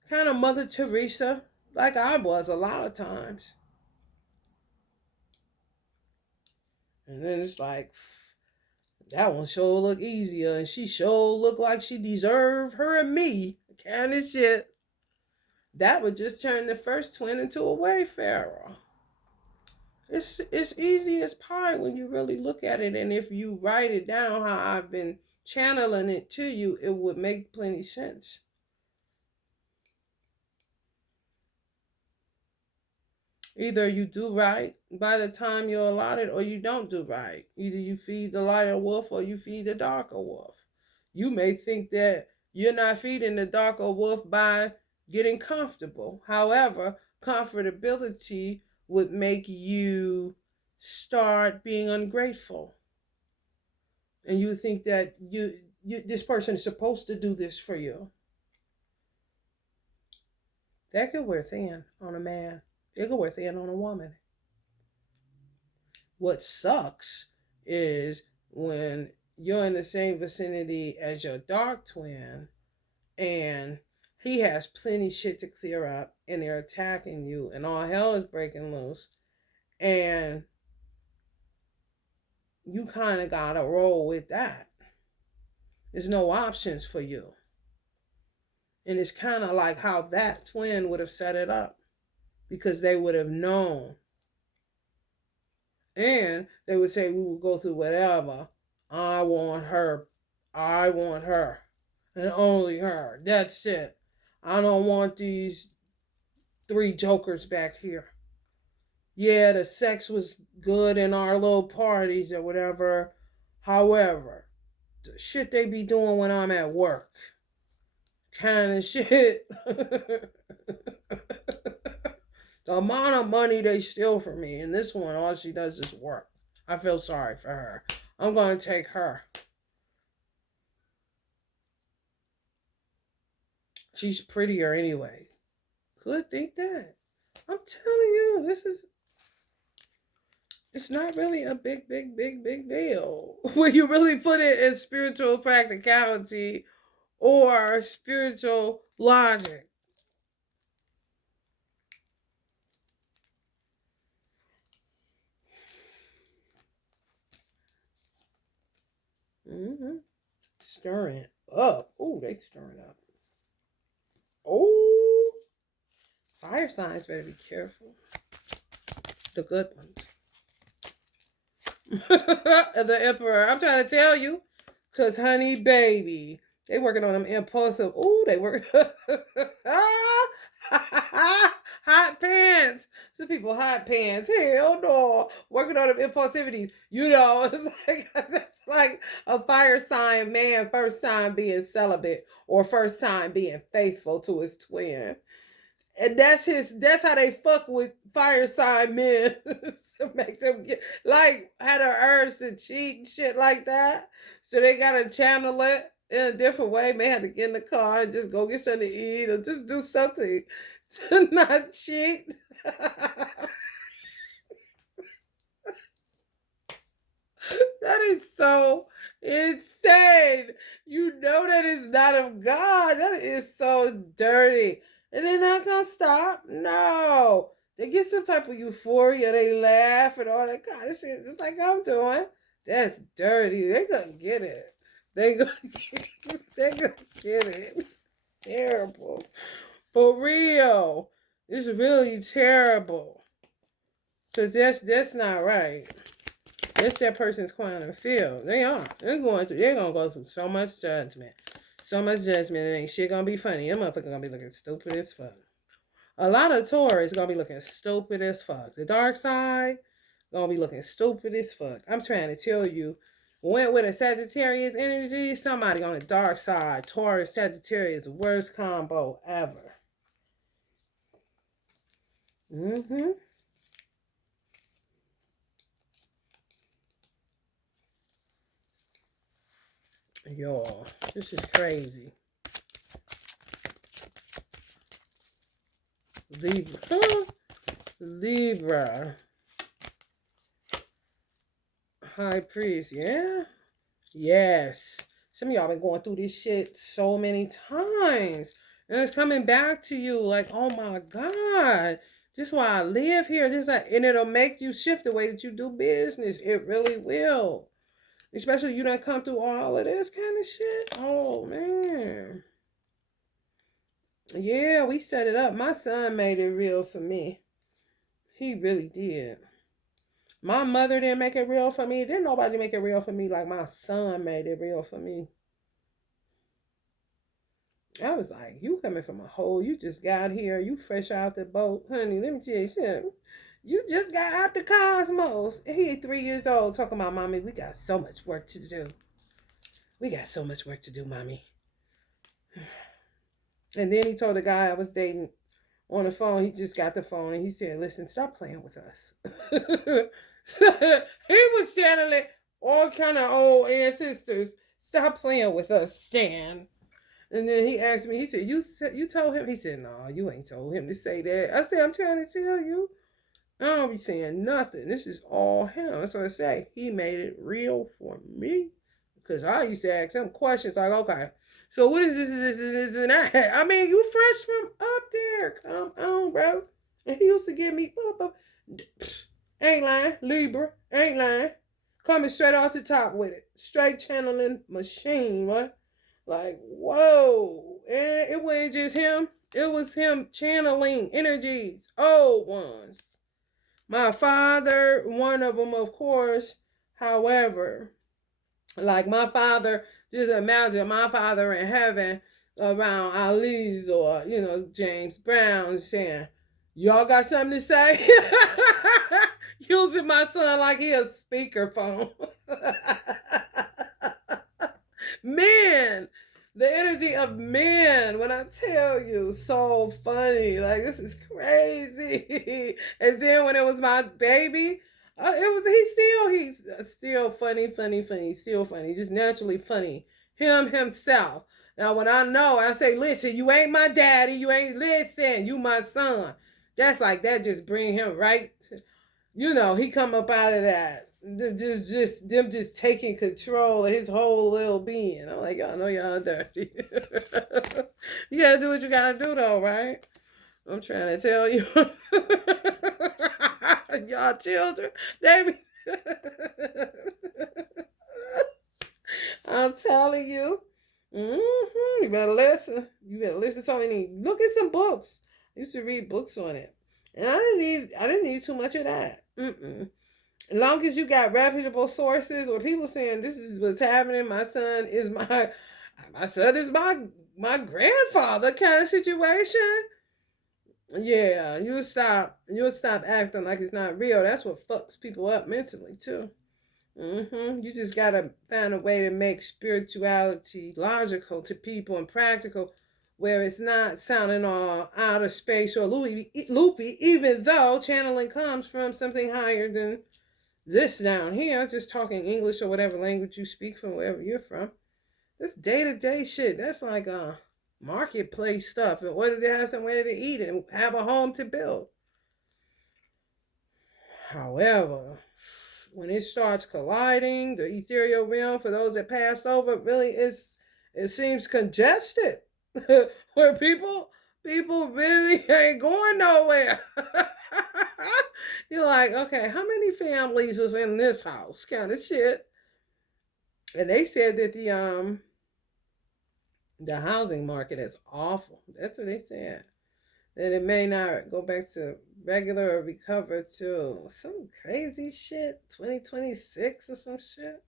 Kind of Mother Teresa. Like I was a lot of times. And then it's like, that one sure look easier. And she sure look like she deserved her and me. Kind of shit. That would just turn the first twin into a wayfarer. It's easy as pie when you really look at it. And if you write it down how I've been channeling it to you, it would make plenty sense. Either you do right by the time you're allotted, or you don't do right. Either you feed the lighter wolf or you feed the darker wolf. You may think that you're not feeding the darker wolf by getting comfortable. However, comfortability would make you start being ungrateful. And you think that this person is supposed to do this for you. That could wear thin on a man. It could wear thin on a woman. What sucks is when you're in the same vicinity as your dark twin and he has plenty shit to clear up and they're attacking you and all hell is breaking loose and you kind of gotta roll with that. There's no options for you. And it's kind of like how that twin would have set it up. Because they would have known. And they would say, we will go through whatever. I want her. I want her. And only her. That's it. I don't want these 3 jokers back here. Yeah, the sex was good in our little parties or whatever. However, the shit they be doing when I'm at work. Kind of shit. The amount of money they steal from me, and this one, all she does is work. I feel sorry for her. I'm going to take her. She's prettier anyway. Could think that. I'm telling you, it's not really a big deal. When you really put it in spiritual practicality or spiritual logic. Mm-hmm. Stirring up. Oh, they stirring up. Oh, fire signs better be careful. The good ones. The Emperor. I'm trying to tell you. Because, honey, baby, they working on them impulsive. Ooh, they work. Hot pants. Some people hot pants. Hell no. Working on them impulsivities. It's like a fire sign man first time being celibate or first time being faithful to his twin. And that's how they fuck with fire sign men to make them had an urge to cheat and shit like that. So they gotta channel it in a different way. May have to get in the car and just go get something to eat or just do something to not cheat. That is so insane. You know that is not of God. That is so dirty. And they're not gonna stop. No. They get some type of euphoria. They laugh and all that kind of shit. Just like I'm doing. That's dirty. They gonna get it. They gonna get it. Terrible. For real. It's really terrible. Cause that's not right. That's that person's quantum field. They are. They're gonna go through so much judgment. So much judgment. It ain't shit gonna be funny. Them motherfuckers gonna be looking stupid as fuck. A lot of Taurus gonna be looking stupid as fuck. The dark side gonna be looking stupid as fuck. I'm trying to tell you, went with a Sagittarius energy, somebody on the dark side. Taurus, Sagittarius, worst combo ever. Y'all, this is crazy. Libra. High priest, yeah? Yes. Some of y'all been going through this shit so many times. And it's coming back to you like, oh my God. This is why I live here. And it'll make you shift the way that you do business. It really will. Especially you done come through all of this kind of shit. Oh, man. Yeah, we set it up. My son made it real for me. He really did. My mother didn't make it real for me. Didn't nobody make it real for me like my son made it real for me. I was like, you coming from a hole. You just got here. You fresh out the boat. Honey, let me tell you something. You just got out the cosmos. He 3 years old talking about, mommy, we got so much work to do. We got so much work to do, mommy. And then he told the guy I was dating on the phone, he just got the phone, and he said, listen, stop playing with us. He was channeling all kind of old ancestors. Stop playing with us, Stan. And then he asked me, he said, you told him? He said, no, you ain't told him to say that. I said, I'm trying to tell you. I don't be saying nothing. This is all him. That's what I say. He made it real for me. Because I used to ask him questions like, okay, so what is this and that? I mean, you fresh from up there. Come on, bro. And he used to give me, ain't lying, Libra, ain't lying. Coming straight off the top with it. Straight channeling machine, right? Like, whoa. And it wasn't just him. It was him channeling energies, old ones. My father, one of them, of course. However, like my father, just imagine my father in heaven around Ali's or, James Brown saying, y'all got something to say? Using my son like he a speakerphone. Man, the energy of men, when I tell you, so funny. Like, this is crazy. And then when it was my baby, he's still funny, still funny, just naturally funny. Himself. Now, when I say, listen, you ain't my daddy, you my son. That's like, that just bring him right to, he come up out of that. Them just taking control of his whole little being. I'm like, y'all know y'all dirty. You gotta do what you gotta do though, right? I'm trying to tell you. Y'all children, baby. I'm telling you. You better listen. So look at some books. I used to read books on it. And I didn't need too much of that. As long as you got reputable sources or people saying this is what's happening, my son is my grandfather kind of situation. Yeah, you'll stop acting like it's not real. That's what fucks people up mentally too. You just gotta find a way to make spirituality logical to people and practical, where it's not sounding all out of space or loopy, even though channeling comes from something higher than this down here. Just talking English or whatever language you speak from wherever you're from. This day-to-day shit, that's like marketplace stuff in order to have somewhere to eat and have a home to build. However, when it starts colliding, the ethereal realm, for those that passed over, really it seems congested. Where people really ain't going nowhere. You're like, okay, how many families is in this house? Kind of shit. And they said that the housing market is awful. That's what they said. That it may not go back to regular or recover to some crazy shit, 2026 or some shit.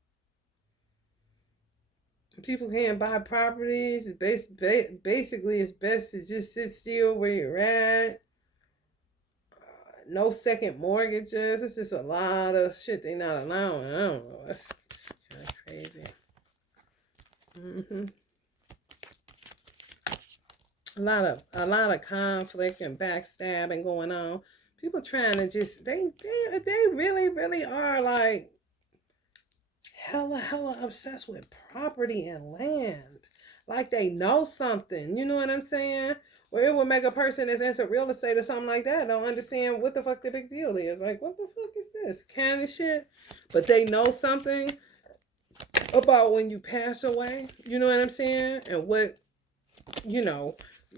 People can't buy properties. Basically, it's best to just sit still where you're at. No second mortgages. It's just a lot of shit they not allowing. I don't know. That's kind of crazy. A lot of conflict and backstabbing going on. People trying to just they really are like hella obsessed with property and land. Like they know something. You know what I'm saying? Where it would make a person that's into real estate or something like that don't understand what the fuck the big deal is. Like, what the fuck is this kind of shit? But they know something about when you pass away. You know what I'm saying? And what,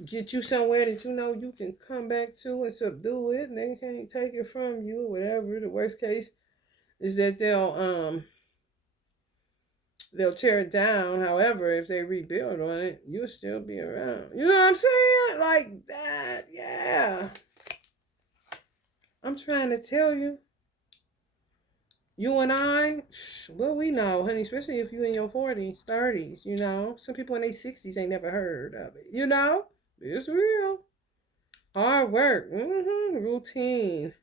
get you somewhere that you can come back to and subdue it, and they can't take it from you or whatever. The worst case is that they'll tear it down. However, if they rebuild on it, you'll still be around. You know what I'm saying? Like that, yeah. I'm trying to tell you. You and I, well, we know, honey, especially if you in your 40s, 30s, Some people in their 60s ain't never heard of it, It's real. Hard work, routine,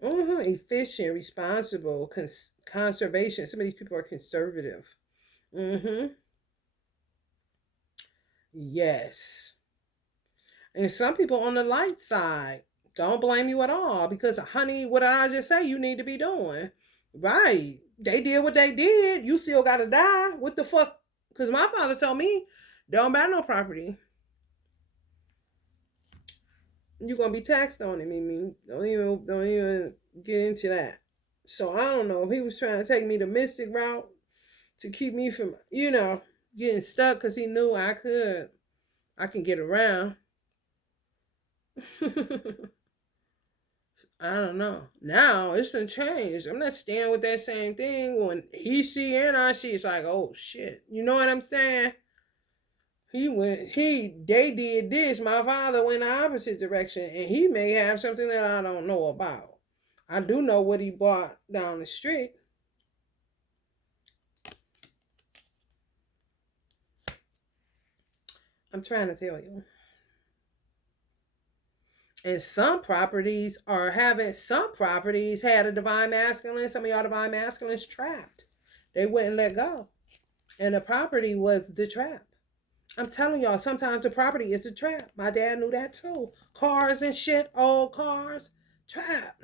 efficient, responsible, conservation. Some of these people are conservative. Yes. And some people on the light side don't blame you at all because, honey, what did I just say you need to be doing? Right. They did what they did. You still got to die. What the fuck? Because my father told me, don't buy no property. You're going to be taxed on it, Mimi. Don't even get into that. So I don't know if he was trying to take me the mystic route to keep me from, getting stuck because he knew I can get around. I don't know. Now it's done changed. I'm not staying with that same thing. When he see and I see, it's like, oh shit. You know what I'm saying? They did this. My father went the opposite direction, and he may have something that I don't know about. I do know what he bought down the street. I'm trying to tell you. And some properties had a divine masculine. Some of y'all divine masculines trapped. They wouldn't let go. And the property was the trap. I'm telling y'all, sometimes the property is the trap. My dad knew that too. Cars and shit, old cars, trap.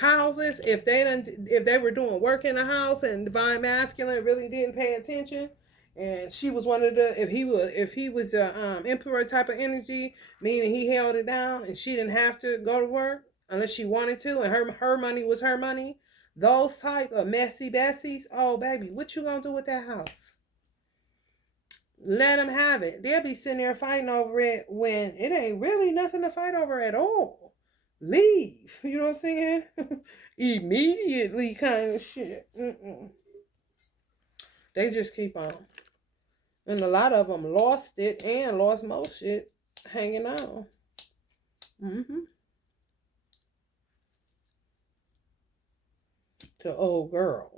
Houses, if they were doing work in the house and divine masculine really didn't pay attention, and she was one of the if he was a emperor type of energy, meaning he held it down and she didn't have to go to work unless she wanted to, and her money was her money. Those type of messy Bessies, oh baby, what you gonna do with that house? Let them have it. They'll be sitting there fighting over it when it ain't really nothing to fight over at all. Leave. You know what I'm saying? Immediately kind of shit. They just keep on. And a lot of them lost it and lost most shit hanging on. To old girl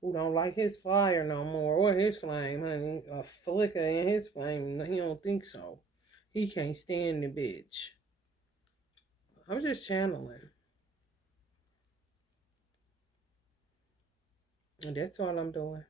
who don't like his fire no more or his flame, honey. A flicker in his flame. He don't think so. He can't stand the bitch. I'm just channeling. And that's all I'm doing.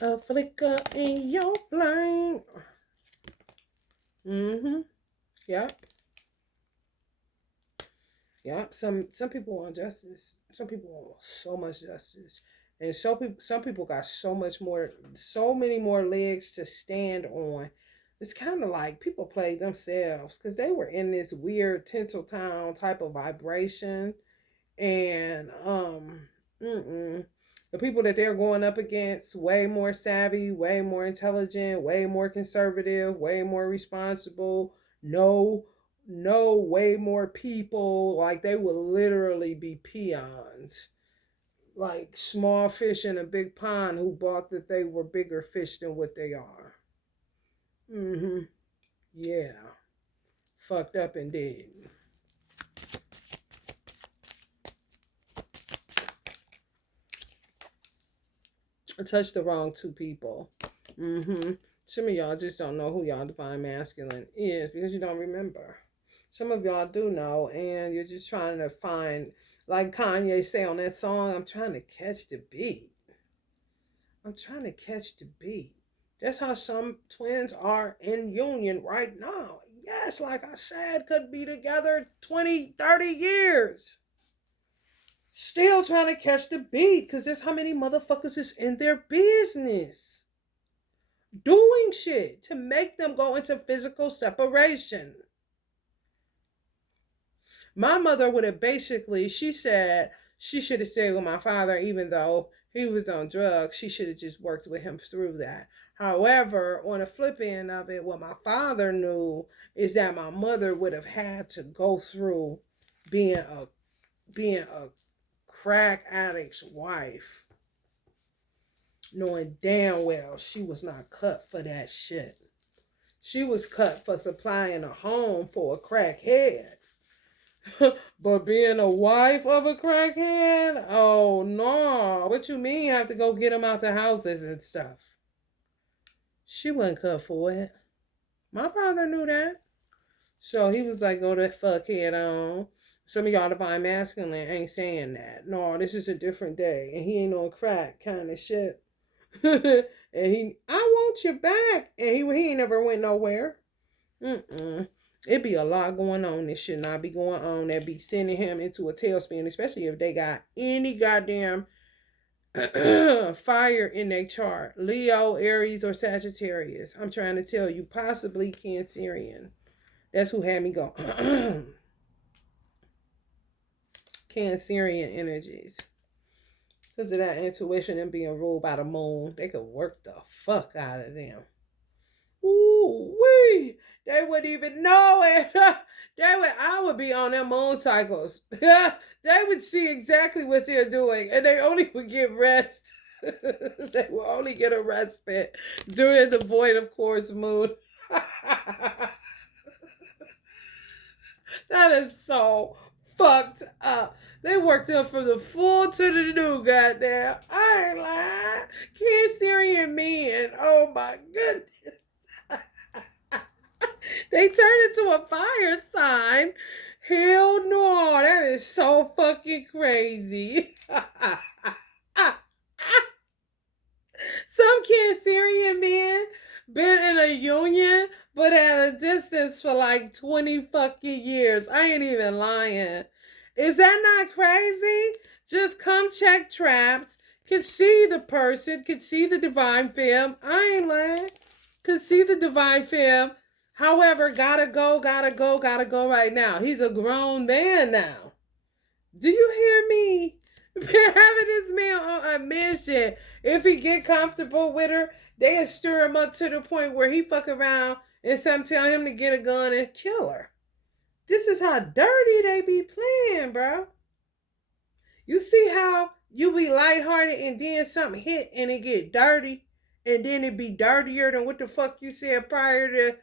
A flicker in your flame. Yep. Yeah, some people want justice. Some people want so much justice, and some people got so many more legs to stand on. It's kind of like people played themselves because they were in this weird Tinseltown type of vibration, and the people that they're going up against way more savvy, way more intelligent, way more conservative, way more responsible. No, no, way more people. Like they will literally be peons, like small fish in a big pond who bought that they were bigger fish than what they are. Mm-hmm. Yeah, fucked up indeed. I touched the wrong two people. Mm-hmm. Some of y'all just don't know who y'all divine masculine is because you don't remember. Some of y'all do know, and you're just trying to find, like Kanye say on that song, I'm trying to catch the beat. I'm trying to catch the beat. That's how some twins are in union right now. Yes, like I said, could be together 20, 30 years. Still trying to catch the beat because that's how many motherfuckers is in their business doing shit to make them go into physical separation. My mother would have basically, she said she should have stayed with my father even though he was on drugs. She should have just worked with him through that. However, on the flip end of it, what my father knew is that my mother would have had to go through being a being a crack addict's wife, knowing damn well she was not cut for that shit. She was cut for supplying a home for a crackhead. But being a wife of a crackhead? Oh no. What you mean you have to go get them out the houses and stuff? She wasn't cut for it. My father knew that. So he was like, go the fuckhead on. Some of y'all divine masculine ain't saying that. No, this is a different day. And he ain't on crack kind of shit. And I want you back. And he ain't never went nowhere. It be a lot going on. This should not be going on. That be sending him into a tailspin, especially if they got any goddamn fire in their chart. Leo, Aries, or Sagittarius. I'm trying to tell you, possibly Cancerian. That's who had me go. Cancerian energies. Because of that intuition and being ruled by the moon, they could work the fuck out of them. Ooh wee! They wouldn't even know it. I would be on their moon cycles. They would see exactly what they're doing, and they only would get rest. They will only get a respite during the void of course moon. That is so fucked up. They worked them from the full to the new, goddamn. I ain't lying. Cancerian men. Oh my goodness. They turned into a fire sign. Hell no. That is so fucking crazy. Some Cancerian men been in a union but at a distance for like 20 fucking years. I ain't even lying. Is that not crazy? Just come check traps. Could see the person, could see the divine femme. I ain't lying. Could see the divine femme. However, gotta go right now. He's a grown man now. Do you hear me? Having this man on a mission. If he get comfortable with her, they'll stir him up to the point where he fuck around and some tell him to get a gun and kill her. This is how dirty they be playing, bro. You see how you be lighthearted and then something hit and it get dirty, and then it be dirtier than what the fuck you said prior to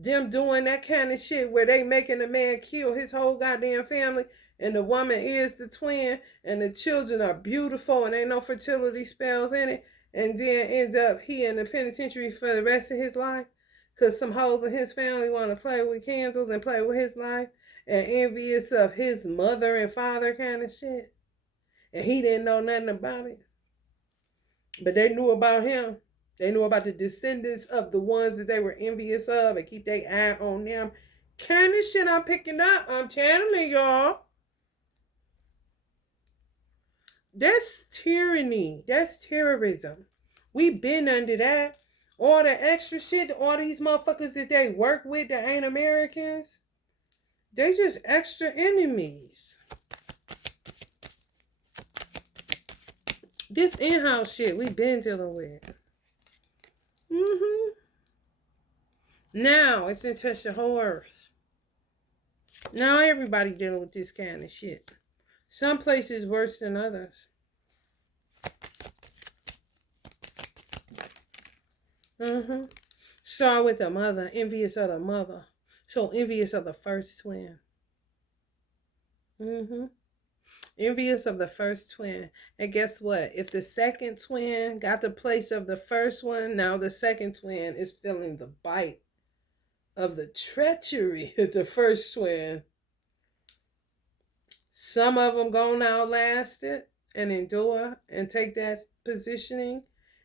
them doing that kind of shit where they making a man kill his whole goddamn family, and the woman is the twin, and the children are beautiful and ain't no fertility spells in it, and then end up he in the penitentiary for the rest of his life because some hoes in his family want to play with candles and play with his life and envious of his mother and father kind of shit. And he didn't know nothing about it. But they knew about him. They knew about the descendants of the ones that they were envious of and keep their eye on them. Kind of shit I'm picking up. I'm channeling y'all. That's tyranny. That's terrorism. We've been under that. All the extra shit, all these motherfuckers that they work with that ain't Americans, they just extra enemies. This in-house shit we been dealing with. Now it's into the whole earth. Now everybody dealing with this kind of shit. Some places worse than others. Start with the mother, envious of the mother. So envious of the first twin. Envious of the first twin. And guess what? If the second twin got the place of the first one, now the second twin is feeling the bite of the treachery of the first twin. Some of them gonna outlast it and endure and take that positioning,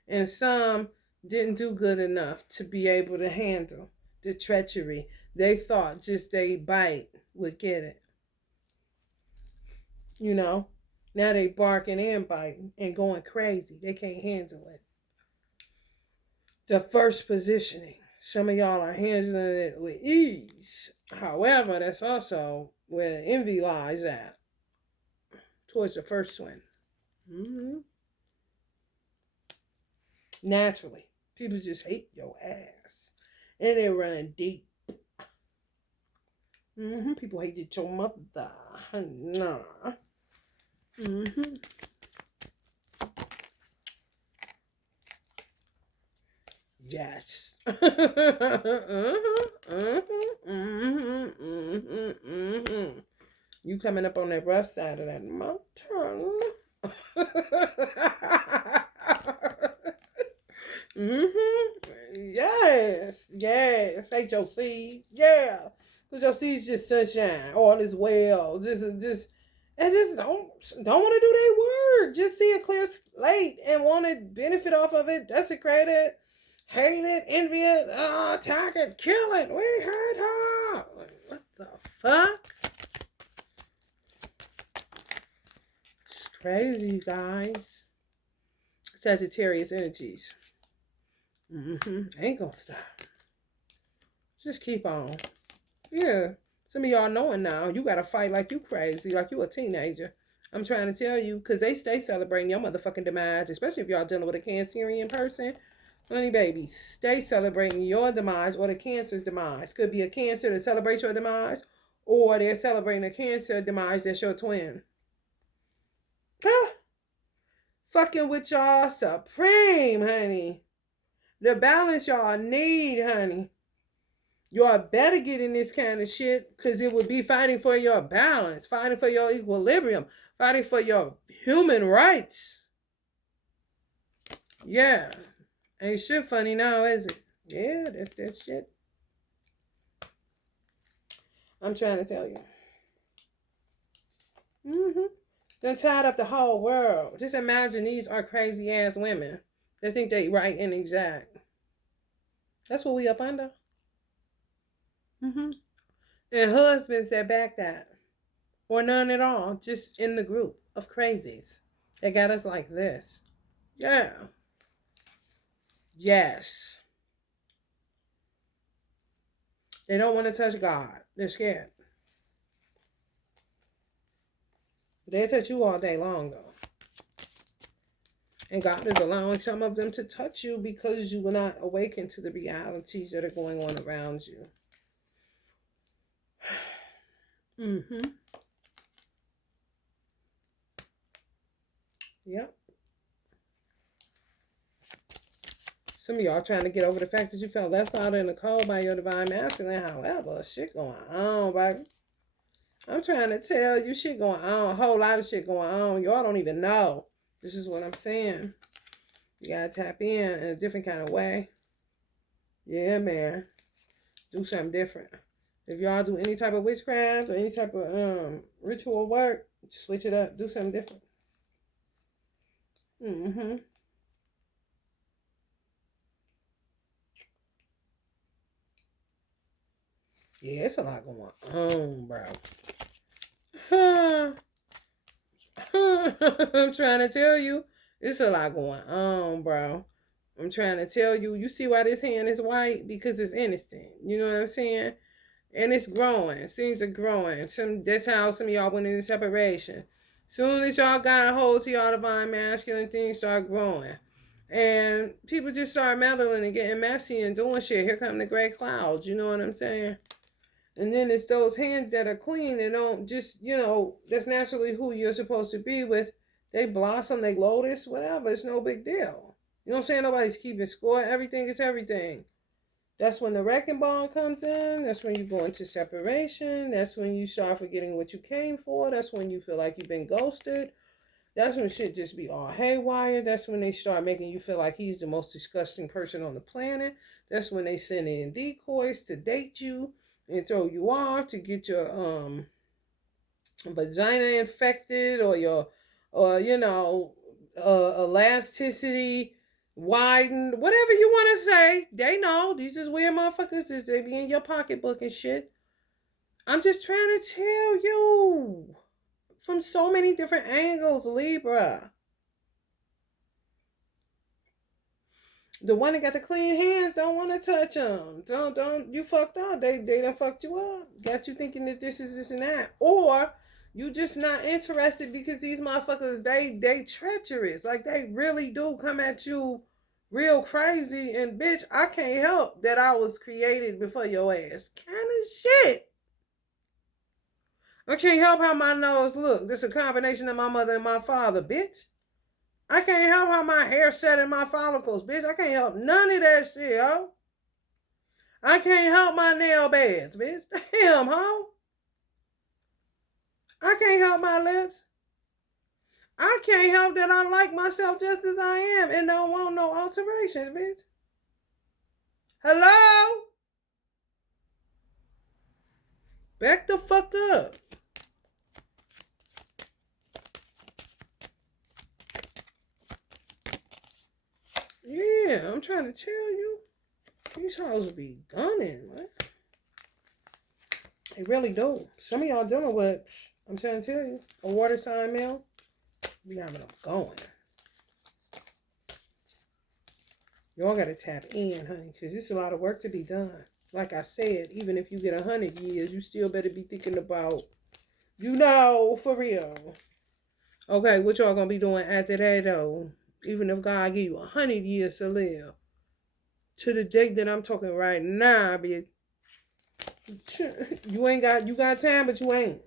and some didn't do good enough to be able to handle the treachery. They thought just they bite would get it. You know, now they barking and biting and going crazy. They can't handle it. The first positioning. Some of y'all are handling it with ease. However, that's also where envy lies at. Towards the first one. Naturally. People just hate your ass. And they're running deep. People hate your mother. Nah. Yes. You coming up on that rough side of that mountain. Yes. Hate your seeds. Yeah. Because your seeds just sunshine. All is well. And just don't want to do their work. Just see a clear slate and want to benefit off of it, desecrate it, hate it, envy it, attack it, kill it. We hate her. What the fuck? It's crazy, you guys. Sagittarius energies. Ain't gonna stop. Just keep on. Yeah. Some of y'all knowing now, you gotta fight like you crazy, like you a teenager. I'm trying to tell you, because they stay celebrating your motherfucking demise, especially if y'all dealing with a Cancerian person. Honey babies, stay celebrating your demise or the Cancer's demise. Could be a Cancer that celebrates your demise, or they're celebrating a Cancer demise that's your twin. Fucking with y'all supreme, honey. The balance y'all need, honey. Y'all better get in this kind of shit, because it would be fighting for your balance, fighting for your equilibrium, fighting for your human rights. Yeah. Ain't shit funny now, is it? Yeah, that's that shit. I'm trying to tell you. Done tied up the whole world. Just imagine these are crazy ass women that think they right and exact. That's what we up under. And husbands that back that. Or none at all. Just in the group of crazies that got us like this. Yeah. Yes. They don't want to touch God. They're scared. They'll touch you all day long, though. And God is allowing some of them to touch you because you will not awaken to the realities that are going on around you. Yep. Some of y'all trying to get over the fact that you felt left out in the cold by your divine masculine. However, shit going on, baby. I'm trying to tell you, shit going on. A whole lot of shit going on. Y'all don't even know. This is what I'm saying. You gotta tap in a different kind of way. Yeah, man. Do something different. If y'all do any type of witchcraft or any type of ritual work, switch it up. Do something different. Yeah, it's a lot going on, bro. I'm trying to tell you, it's a lot going on, bro. I'm trying to tell you, you see why this hand is white? Because it's innocent. You know what I'm saying? And it's growing. Things are growing. That's how some of y'all went into separation. Soon as y'all got a hold to y'all divine masculine, things start growing. And people just start meddling and getting messy and doing shit. Here come the gray clouds. You know what I'm saying? And then it's those hands that are clean and don't just, that's naturally who you're supposed to be with. They blossom, they lotus, whatever. It's no big deal. You know what I'm saying? Nobody's keeping score. Everything is everything. That's when the wrecking ball comes in. That's when you go into separation. That's when you start forgetting what you came for. That's when you feel like you've been ghosted. That's when shit just be all haywire. That's when they start making you feel like he's the most disgusting person on the planet. That's when they send in decoys to date you and throw you off to get your vagina infected or your elasticity widened, whatever you want to say. They know these is weird motherfuckers. They be in your pocketbook and shit. I'm just trying to tell you from so many different angles, Libra. The one that got the clean hands don't want to touch them. Don't. You fucked up. They done fucked you up. Got you thinking that this is this and that. Or you just not interested because these motherfuckers, they treacherous. Like, they really do come at you real crazy. And, bitch, I can't help that I was created before your ass. Kind of shit. I can't help how my nose look. This is a combination of my mother and my father, bitch. I can't help how my hair set in my follicles, bitch. I can't help none of that shit, ho. I can't help my nail beds, bitch. Damn, ho. I can't help my lips. I can't help that I like myself just as I am and don't want no alterations, bitch. Hello? Back the fuck up. Yeah, I'm trying to tell you. These hoes be gunning, man. They really do. Some of y'all dealing with, I'm trying to tell you, a water sign male, be having them going. Y'all got to tap in, honey, because there's a lot of work to be done. Like I said, even if you get 100 years, you still better be thinking about, for real. Okay, what y'all going to be doing after that, though? Even if God give you 100 years to live. To the date that I'm talking right now, bitch. You got time, but you ain't.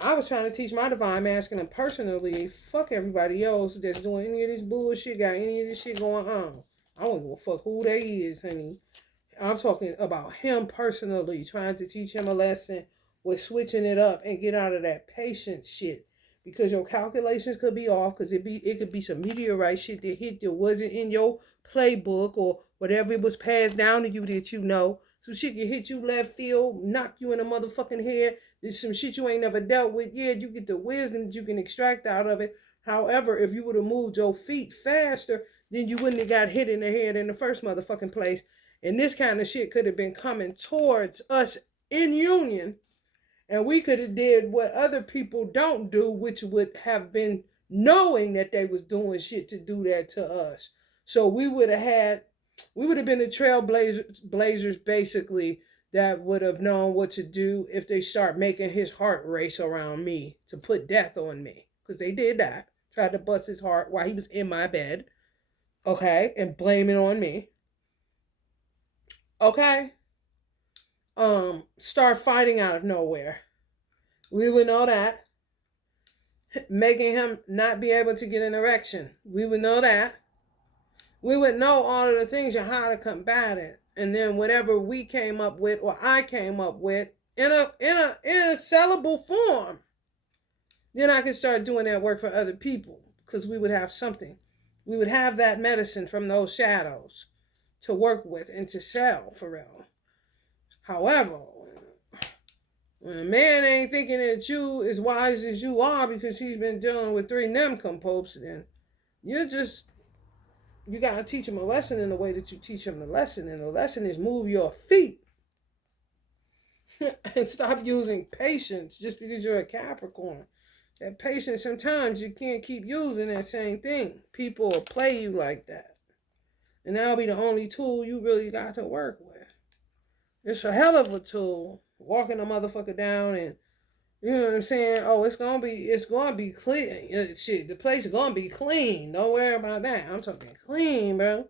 I was trying to teach my divine masculine personally. Fuck everybody else that's doing any of this bullshit, got any of this shit going on. I don't give a fuck who they is, honey. I'm talking about him personally, trying to teach him a lesson with switching it up and get out of that patience shit. Because your calculations could be off, because it could be some meteorite shit that hit that wasn't in your playbook or whatever it was passed down to you that you know. Some shit that hit you left field, knock you in the motherfucking head. There's some shit you ain't never dealt with. Yeah, you get the wisdom that you can extract out of it. However, if you would have moved your feet faster, then you wouldn't have got hit in the head in the first motherfucking place. And this kind of shit could have been coming towards us in union. And we could have did what other people don't do, which would have been knowing that they was doing shit to do that to us. So we would have been the trailblazers basically that would have known what to do if they start making his heart race around me to put death on me. Because they did that. Tried to bust his heart while he was in my bed. Okay? And blame it on me. Okay? Start fighting out of nowhere. We would know that. Making him not be able to get an erection. We would know that. We would know all of the things and how to combat it. And then whatever we came up with or I came up with in a sellable form, then I could start doing that work for other people because we would have something. We would have that medicine from those shadows to work with and to sell for real. However, when a man ain't thinking that you as wise as you are because he's been dealing with 3 nimcompopes, then you got to teach him a lesson in the way that you teach him the lesson. And the lesson is move your feet and stop using patience just because you're a Capricorn. That patience, sometimes you can't keep using that same thing. People will play you like that. And that'll be the only tool you really got to work with. It's a hell of a tool. Walking a motherfucker down and, you know what I'm saying? Oh, it's gonna be clean. Shit, the place is gonna be clean. Don't worry about that. I'm talking clean, bro.